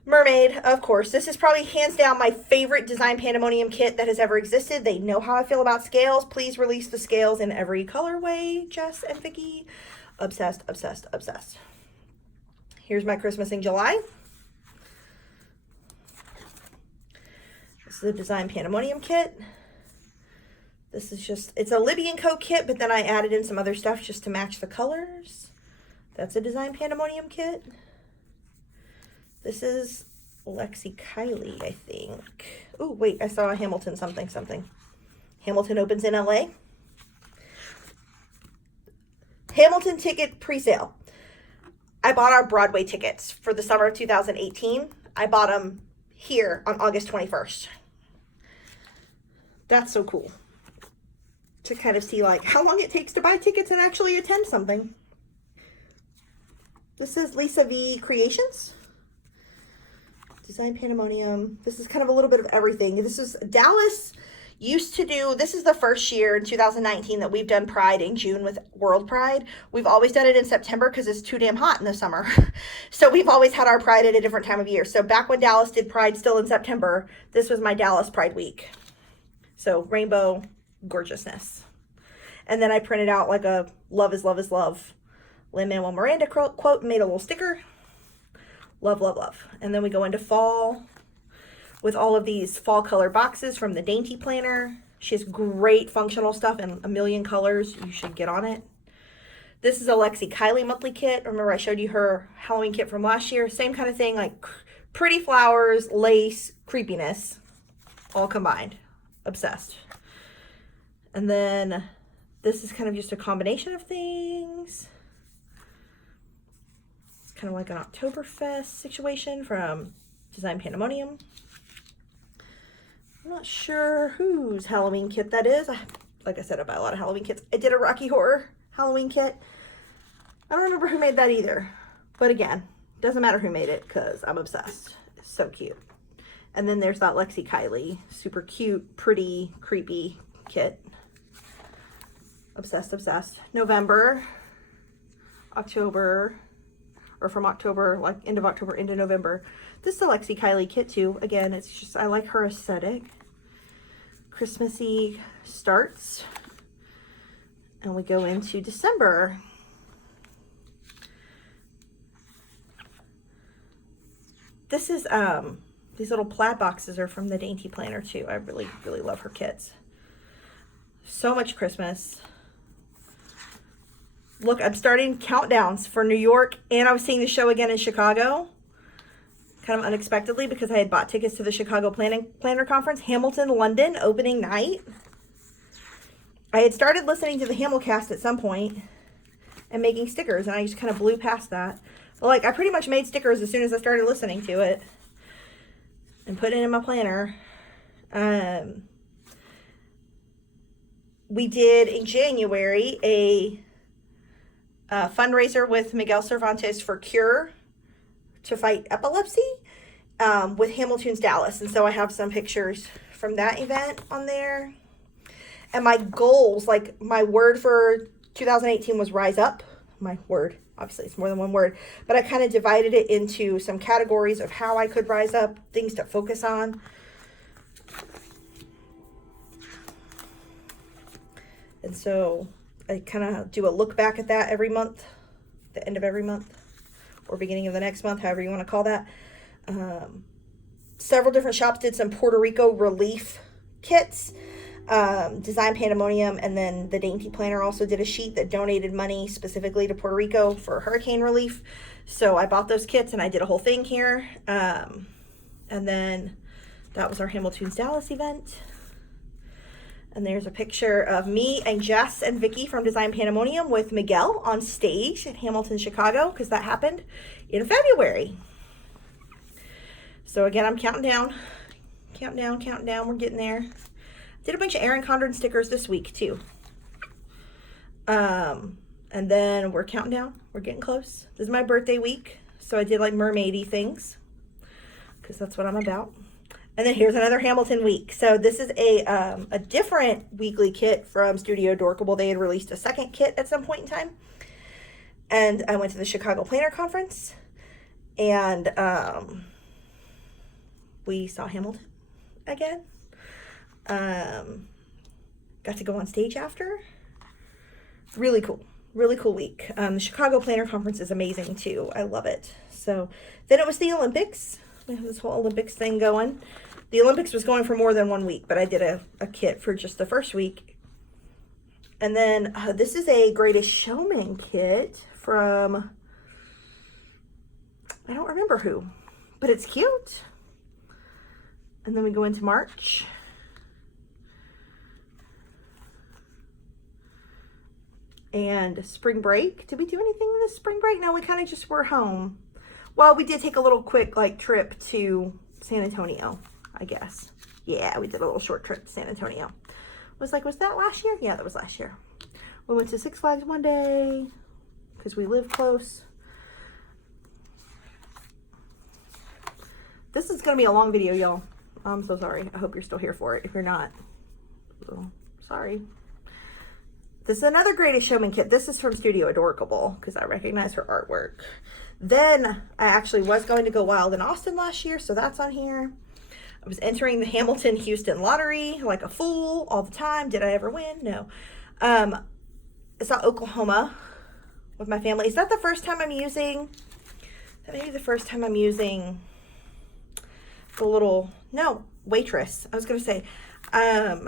Mermaid, of course. This is probably hands down my favorite Design Pandemonium kit that has ever existed. They know how I feel about scales. Please release the scales in every colorway, Jess and Vicky. Obsessed, obsessed, obsessed. Here's my Christmas in July. This is a Design Pandemonium kit. This is just, it's a Libby & Co kit, but then I added in some other stuff just to match the colors. That's a Design Pandemonium kit. This is Lexi Kylie, I think. Oh, wait, I saw a Hamilton something. Hamilton opens in LA. Hamilton ticket pre-sale. I bought our Broadway tickets for the summer of 2018. I bought them here on August 21st. That's so cool to kind of see like how long it takes to buy tickets and actually attend something. This is Lisa V Creations. Design Pandemonium. This is kind of a little bit of everything. This is Dallas used to do, this is the first year in 2019 that we've done Pride in June with World Pride. We've always done it in September because it's too damn hot in the summer. So we've always had our Pride at a different time of year. So back when Dallas did Pride still in September, this was my Dallas Pride week. So rainbow gorgeousness. And then I printed out like a love is love is love Lin-Manuel Miranda quote and made a little sticker. Love, love, love. And then we go into fall with all of these fall color boxes from the Dainty Planner. She has great functional stuff in a million colors. You should get on it. This is a Lexi Kylie monthly kit. Remember I showed you her Halloween kit from last year? Same kind of thing, like pretty flowers, lace, creepiness, all combined. Obsessed. And then this is kind of just a combination of things. It's kind of like an Oktoberfest situation from Design Pandemonium. I'm not sure whose Halloween kit that is. Like I said, I buy a lot of Halloween kits. I did a Rocky Horror Halloween kit. I don't remember who made that either. But again, doesn't matter who made it because I'm obsessed. It's so cute. And then there's that Lexi Kylie. Super cute, pretty, creepy kit. Obsessed, obsessed. November, October, or from October, like end of October into November. This is a Lexi Kylie kit too. Again, it's just, I like her aesthetic. Christmassy starts. And we go into December. This is, these little plaid boxes are from the Dainty Planner too. I really, really love her kits. So much Christmas. Look, I'm starting countdowns for New York, and I was seeing the show again in Chicago. Kind of unexpectedly because I had bought tickets to the Chicago Planner Conference. Hamilton, London, opening night. I had started listening to the Hamilcast at some point and making stickers, and I just kind of blew past that. But like, I pretty much made stickers as soon as I started listening to it and put it in my planner. We did in January a fundraiser with Miguel Cervantes for Cure to fight epilepsy with Hamilton's Dallas. And so I have some pictures from that event on there. And my goals, like my word for 2018 was rise up. My word, obviously it's more than one word, but I kind of divided it into some categories of how I could rise up, things to focus on. And so I kind of do a look back at that every month, the end of every month, or beginning of the next month, however you want to call that. Several different shops did some Puerto Rico relief kits. Design Pandemonium and then the Dainty Planner also did a sheet that donated money specifically to Puerto Rico for hurricane relief. So I bought those kits and I did a whole thing here. And then that was our Hamilton's Dallas event. And there's a picture of me and Jess and Vicky from Design Pandemonium with Miguel on stage at Hamilton, Chicago, because that happened in February. So again, I'm counting down. We're getting there. Did a bunch of Erin Condren stickers this week too. And then we're counting down. We're getting close. This is my birthday week. So I did like mermaidy things because that's what I'm about. And then here's another Hamilton week. So this is a different weekly kit from Studio Dorkable. They had released a second kit at some point in time. And I went to the Chicago Planner Conference. And we saw Hamilton again. Got to go on stage after. Really cool week. The Chicago Planner Conference is amazing too. I love it. So then it was the Olympics. We have this whole Olympics thing going. The Olympics was going for more than 1 week, but I did a kit for just the first week. And then this is a Greatest Showman kit from, I don't remember who, but it's cute. And then we go into March. And spring break. Did we do anything this spring break? No, we kind of just were home. Well, we did take a little quick trip to San Antonio, I guess. Yeah, we did a little short trip to San Antonio. Was that last year? Yeah, that was last year. We went to Six Flags one day because we live close. This is going to be a long video, y'all. I'm so sorry. I hope you're still here for it. If you're not, well, sorry. This is another Greatest Showman kit. This is from Studio Adorable because I recognize her artwork. Then I actually was going to go wild in Austin last year, so that's on here. I was entering the Hamilton-Houston lottery like a fool all the time. Did I ever win? No. It's not Oklahoma with my family. Is that the first time I'm using? That may be the first time I'm using the little, no, Waitress. I was going to say, at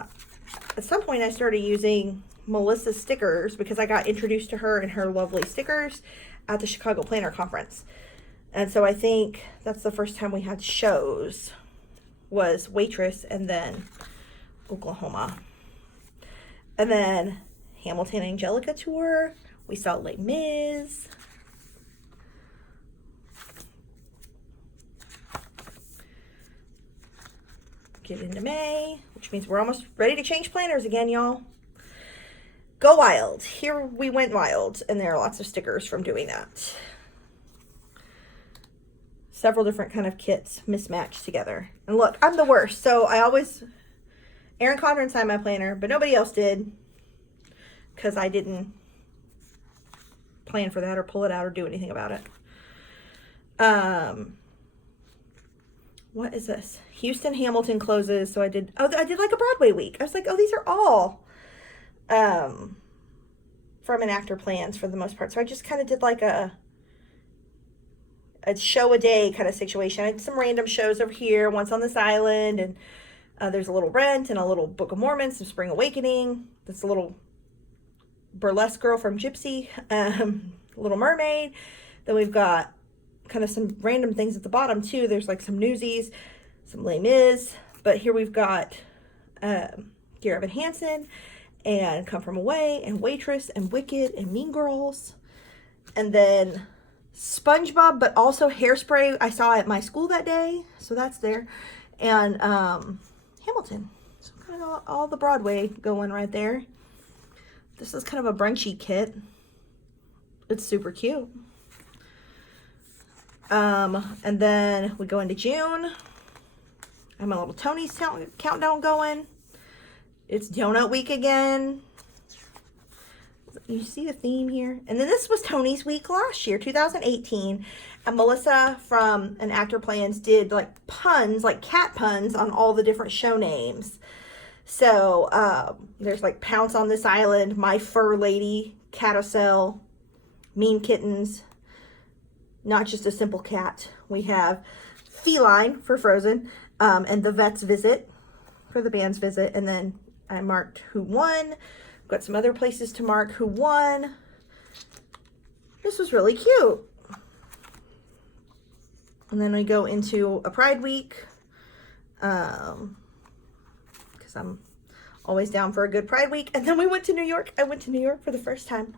some point I started using Melissa's stickers because I got introduced to her and her lovely stickers at the Chicago Planner Conference. And so I think that's the first time we had shows was Waitress and then Oklahoma. And then Hamilton Angelica tour. We saw Les Mis. Get into May, which means we're almost ready to change planners again, y'all. Go wild. Here we went wild, and there are lots of stickers from doing that. Several different kind of kits mismatched together. And look, I'm the worst. So Erin Condren signed my planner, but nobody else did because I didn't plan for that or pull it out or do anything about it. What is this? Houston Hamilton closes. So I did like a Broadway week. I was like, oh, these are all from an actor plans for the most part. So I just kind of did like a show a day kind of situation. I had some random shows over here, once on this island, and there's a little Rent and a little Book of Mormon, some Spring Awakening. This little burlesque girl from Gypsy, Little Mermaid. Then we've got kind of some random things at the bottom too. There's like some Newsies, some Les Mis, but here we've got Dear Evan Hansen and Come From Away and Waitress and Wicked and Mean Girls, and then SpongeBob, but also Hairspray I saw at my school that day, so that's there, and Hamilton. So kind of all the Broadway going right there. This is kind of a brunchy kit. It's super cute. And then we go into June. I have my little Tony's countdown going. It's Donut Week again. You see the theme here? And then this was Tony's Week last year, 2018. And Melissa from An Actor Plans did like puns, like cat puns on all the different show names. So there's like Pounce on This Island, My Fur Lady, Carousel, Mean Kittens, Not Just a Simple Cat. We have Feline for Frozen, and The Vet's Visit for the band's visit. And then I marked who won. Got some other places to mark who won. This was really cute. And then we go into a Pride Week, because I'm always down for a good Pride Week. And then we went to New York. I went to New York for the first time,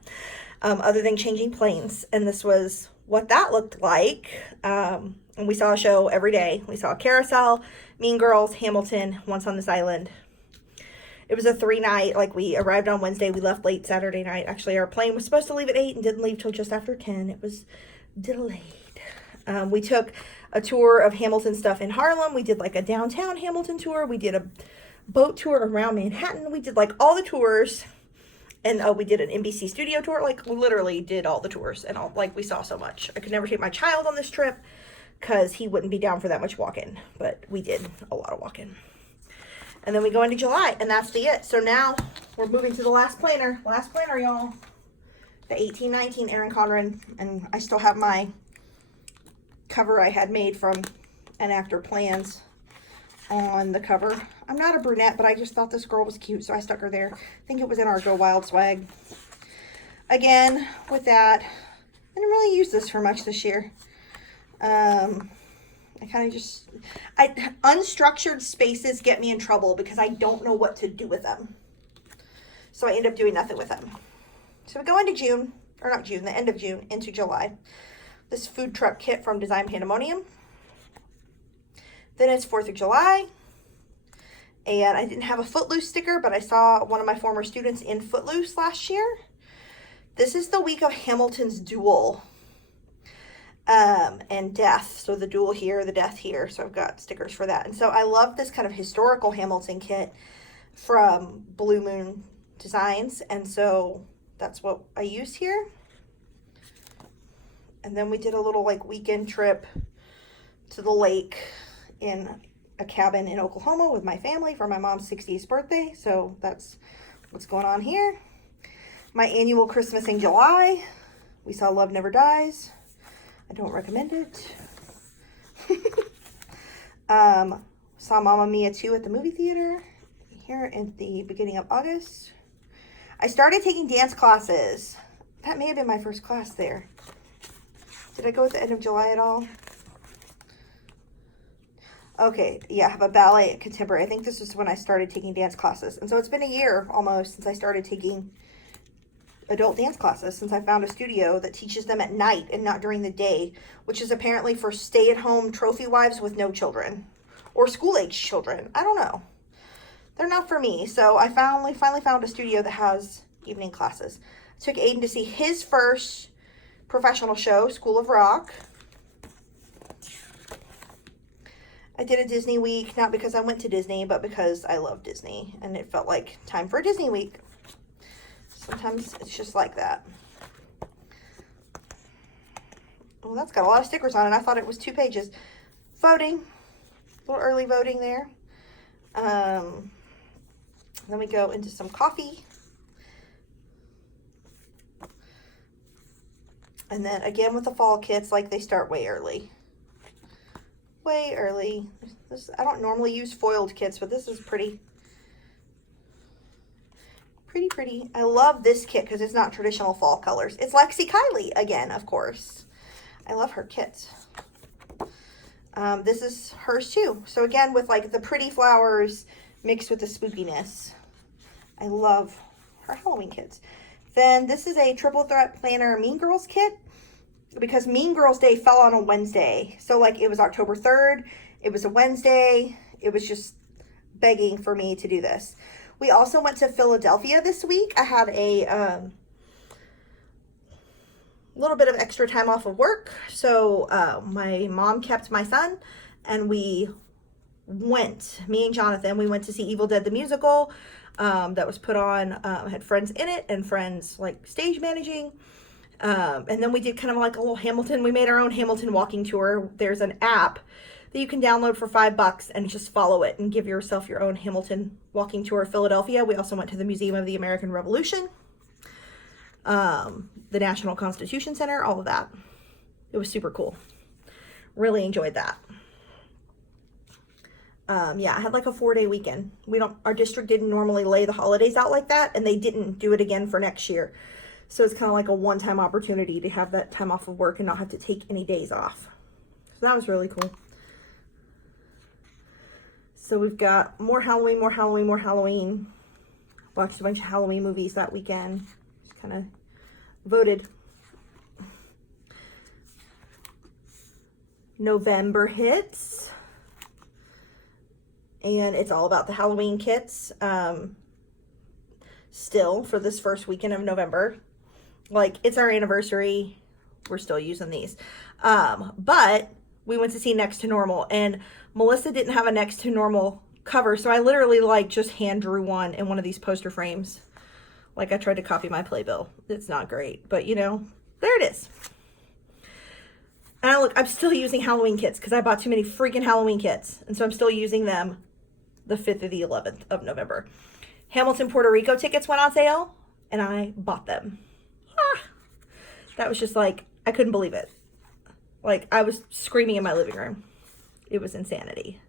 other than changing planes. And this was what that looked like. And we saw a show every day. We saw Carousel, Mean Girls, Hamilton, Once on This Island. It was a 3-night, like we arrived on Wednesday, we left late Saturday night. Actually, our plane was supposed to leave at 8 and didn't leave till just after 10. It was delayed. We took a tour of Hamilton stuff in Harlem. We did like a downtown Hamilton tour. We did a boat tour around Manhattan. We did like all the tours. And we did an NBC studio tour. Like we literally did all the tours. And like we saw so much. I could never take my child on this trip because he wouldn't be down for that much walking. But we did a lot of walking. And then we go into July, and that's it. So now we're moving to the last planner. Last planner, y'all. The 1819 Erin Condren. And I still have my cover I had made from An Actor Plans on the cover. I'm not a brunette, but I just thought this girl was cute, so I stuck her there. I think it was in our Go Wild swag. Again, with that, I didn't really use this for much this year. I kind of just, unstructured spaces get me in trouble because I don't know what to do with them. So I end up doing nothing with them. So we go into June, or not June, the end of June, into July. This food truck kit from Design Pandemonium. Then it's 4th of July. And I didn't have a Footloose sticker, but I saw one of my former students in Footloose last year. This is the week of Hamilton's Duel. And Death. So the Duel here, the Death here. So I've got stickers for that. And so I love this kind of historical Hamilton kit from Blue Moon Designs. And so that's what I used here. And then we did a little like weekend trip to the lake in a cabin in Oklahoma with my family for my mom's 60th birthday. So that's what's going on here. My annual Christmas in July. We saw Love Never Dies. I don't recommend it. Saw Mamma Mia 2 at the movie theater here at the beginning of August. I started taking dance classes. That may have been my first class there. Did I go at the end of July at all? Okay, yeah, I have a ballet contemporary. I think this is when I started taking dance classes. And so it's been a year almost since I started taking adult dance classes, since I found a studio that teaches them at night and not during the day, which is apparently for stay-at-home trophy wives with no children or school-age children. I don't know. They're not for me. So I finally found a studio that has evening classes. I took Aiden to see his first professional show, School of Rock. I did a Disney week, not because I went to Disney, but because I love Disney and it felt like time for a Disney week. Sometimes it's just like that. Well, that's got a lot of stickers on it. I thought it was 2 pages. Voting. A little early voting there. Then we go into some coffee. And then again with the fall kits, like they start way early. Way early. I don't normally use foiled kits, but this is pretty. Pretty. I love this kit because it's not traditional fall colors. It's Lexi Kylie again, of course. I love her kits. This is hers too. So again, with like the pretty flowers mixed with the spookiness. I love her Halloween kits. Then this is a Triple Threat Planner Mean Girls kit because Mean Girls Day fell on a Wednesday. So like it was October 3rd. It was a Wednesday. It was just begging for me to do this. We also went to Philadelphia this week. I had a little bit of extra time off of work. So my mom kept my son and we went, me and Jonathan, we went to see Evil Dead the musical that was put on, had friends in it and friends like stage managing. And then we did kind of like a little Hamilton. We made our own Hamilton walking tour. There's an app that you can download for $5 and just follow it and give yourself your own Hamilton walking tour of Philadelphia. We also went to the Museum of the American Revolution, the National Constitution Center, all of that. It was super cool. Really enjoyed that. Yeah, I had like a 4-day weekend. Our district didn't normally lay the holidays out like that, and they didn't do it again for next year. So it's kind of like a one-time opportunity to have that time off of work and not have to take any days off. So that was really cool. So we've got more Halloween. Watched a bunch of Halloween movies that weekend. Just kind of voted. November hits. And it's all about the Halloween kits. Still, for this first weekend of November. Like, it's our anniversary. We're still using these. But we went to see Next to Normal. And Melissa didn't have a Next to Normal cover, so I literally like just hand drew one in one of these poster frames. Like I tried to copy my playbill. It's not great, but you know, there it is. And look, I'm still using Halloween kits because I bought too many freaking Halloween kits. And so I'm still using them the 5th or the 11th of November. Hamilton, Puerto Rico tickets went on sale and I bought them. That was just like, I couldn't believe it. Like I was screaming in my living room. It was insanity.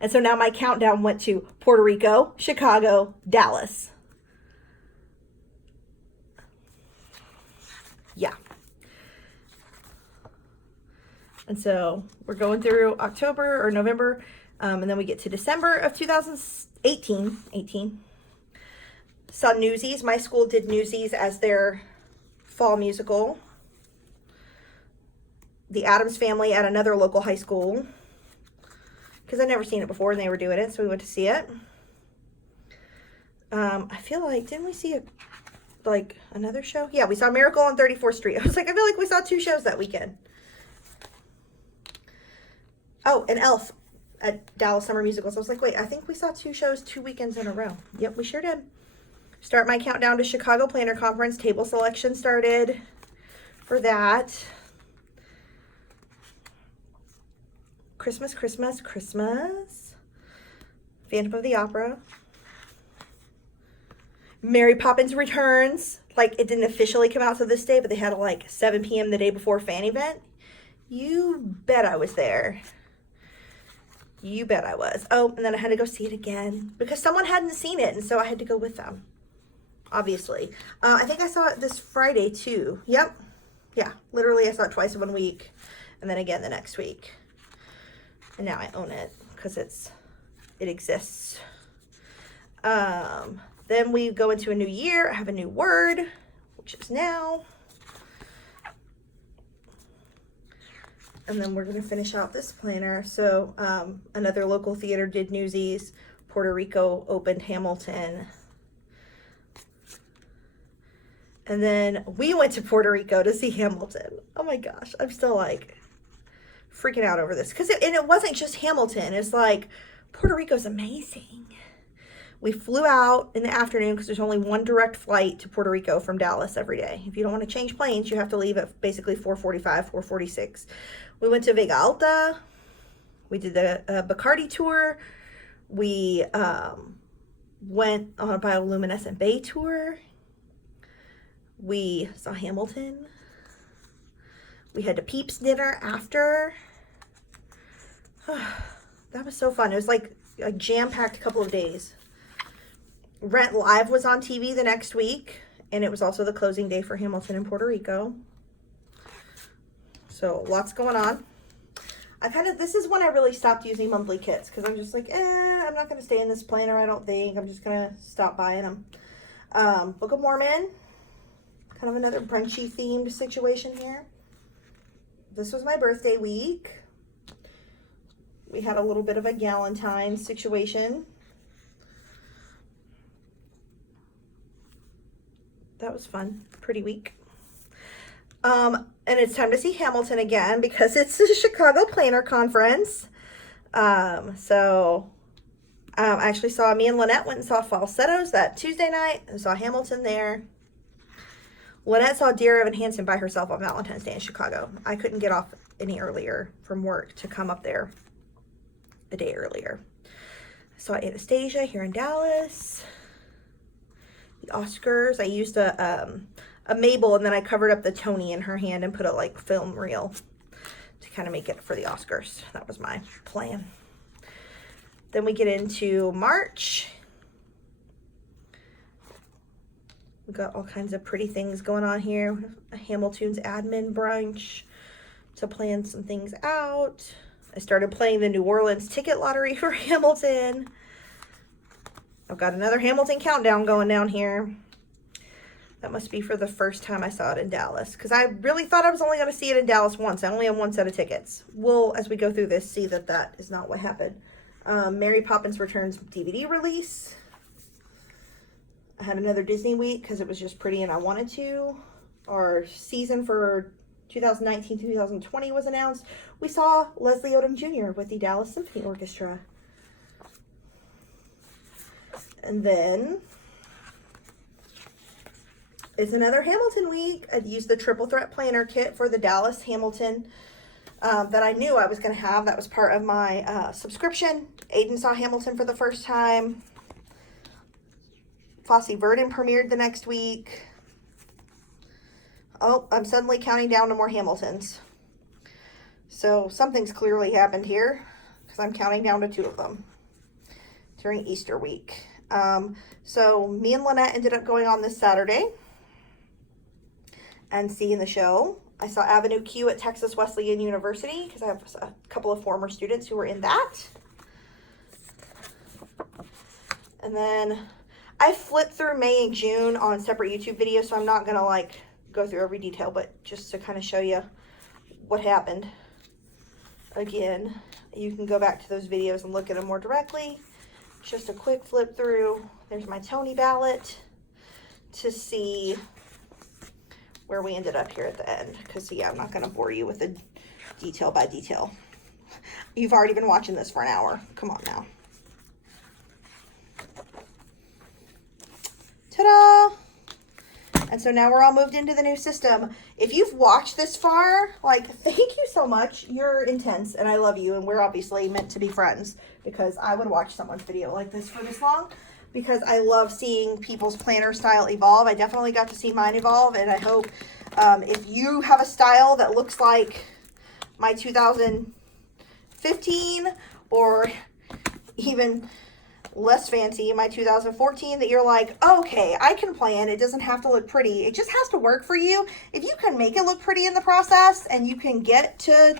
And so now my countdown went to Puerto Rico, Chicago, Dallas. Yeah. And so we're going through October or November, and then we get to December of 2018. Saw Newsies. My school did Newsies as their fall musical. The Addams Family at another local high school, because I'd never seen it before and they were doing it, so we went to see it. I feel like, didn't we see another show? Yeah, we saw Miracle on 34th Street. I was like, I feel like we saw 2 shows that weekend. Oh, and Elf at Dallas Summer Musicals. I was like, wait, I think we saw 2 shows 2 weekends in a row. Yep, we sure did. Start my countdown to Chicago Planner Conference. Table selection started for that. Christmas. Phantom of the Opera. Mary Poppins Returns. Like, it didn't officially come out to this day, but they had a 7 p.m. the day before fan event. You bet I was there. You bet I was. Oh, and then I had to go see it again because someone hadn't seen it, and so I had to go with them. Obviously. I think I saw it this Friday, too. Yep. Yeah, literally I saw it twice in 1 week, and then again the next week. And now I own it because it exists. Then we go into a new year. I have a new word, which is now. And then we're going to finish out this planner. So another local theater did Newsies. Puerto Rico opened Hamilton. And then we went to Puerto Rico to see Hamilton. Oh my gosh, I'm still freaking out over this. And it wasn't just Hamilton. It's Puerto Rico's amazing. We flew out in the afternoon because there's only one direct flight to Puerto Rico from Dallas every day. If you don't want to change planes, you have to leave at basically 4:45, 4:46. We went to Vega Alta. We did the Bacardi tour. We went on a bioluminescent bay tour. We saw Hamilton. We had a Peeps dinner after. That was so fun. It was a jam-packed couple of days. Rent Live was on TV the next week, and it was also the closing day for Hamilton in Puerto Rico. So lots going on. This is when I really stopped using monthly kits because I'm just I'm not going to stay in this planner, I don't think. I'm just going to stop buying them. Book of Mormon, kind of another brunchy themed situation here. This was my birthday week. We had a little bit of a Galentine situation. That was fun. Pretty week. And it's time to see Hamilton again because it's the Chicago Planner Conference. I actually saw, me and Lynette went and saw Falsettos that Tuesday night and saw Hamilton there. Lynette saw Dear Evan Hansen by herself on Valentine's Day in Chicago. I couldn't get off any earlier from work to come up there a day earlier. I saw Anastasia here in Dallas. The Oscars, I used a Mabel and then I covered up the Tony in her hand and put a film reel to kind of make it for the Oscars. That was my plan. Then we get into March. We got all kinds of pretty things going on here. Hamilton's admin brunch to plan some things out. I started playing the New Orleans ticket lottery for Hamilton. I've got another Hamilton countdown going down here. That must be for the first time I saw it in Dallas because I really thought I was only going to see it in Dallas once. I only have one set of tickets. We'll, as we go through this, see that is not what happened. Mary Poppins Returns DVD release. I had another Disney week because it was just pretty and I wanted to. Our season for 2019-2020 was announced. We saw Leslie Odom Jr. with the Dallas Symphony Orchestra. And then it's another Hamilton week. I used the Triple Threat Planner Kit for the Dallas Hamilton that I knew I was going to have. That was part of my subscription. Aiden saw Hamilton for the first time. Fosse Verdon premiered the next week. Oh, I'm suddenly counting down to more Hamiltons. So something's clearly happened here because because I'm counting down to 2 of them during Easter week. So me and Lynette ended up going on this Saturday and seeing the show. I saw Avenue Q at Texas Wesleyan University because I have a couple of former students who were in that. And then I flipped through May and June on separate YouTube videos, so I'm not gonna like go through every detail, but just to kind of show you what happened. Again, you can go back to those videos and look at them more directly. Just a quick flip through. There's my Tony ballot to see where we ended up here at the end. Because, yeah, I'm not going to bore you with the detail by detail. You've already been watching this for an hour. Come on now. Ta-da! And so now we're all moved into the new system. If you've watched this far, like, thank you so much. You're intense, and I love you, and we're obviously meant to be friends because I would watch someone's video like this for this long because I love seeing people's planner style evolve. I definitely got to see mine evolve, and I hope if you have a style that looks like my 2015 or even less fancy, my 2014, that you're like, okay, I can plan. It doesn't have to look pretty. It just has to work for you. If you can make it look pretty in the process and you can get to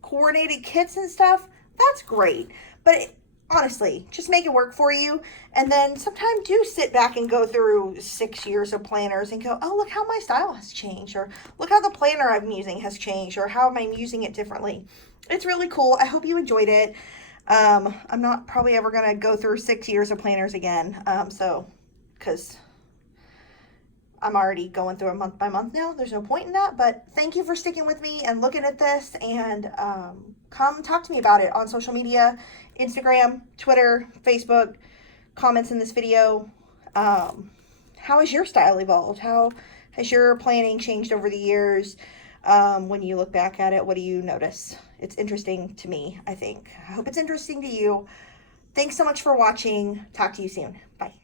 coordinated kits and stuff, that's great. But honestly, just make it work for you. And then sometimes do sit back and go through 6 years of planners and go, oh, look how my style has changed, or look how the planner I'm using has changed, or how am I using it differently. It's really cool. I hope you enjoyed it. I'm not probably ever going to go through 6 years of planners again. Because I'm already going through a month by month now. There's no point in that, but thank you for sticking with me and looking at this, and, come talk to me about it on social media, Instagram, Twitter, Facebook, comments in this video. How has your style evolved? How has your planning changed over the years? When you look back at it, what do you notice? It's interesting to me, I think. I hope it's interesting to you. Thanks so much for watching. Talk to you soon. Bye.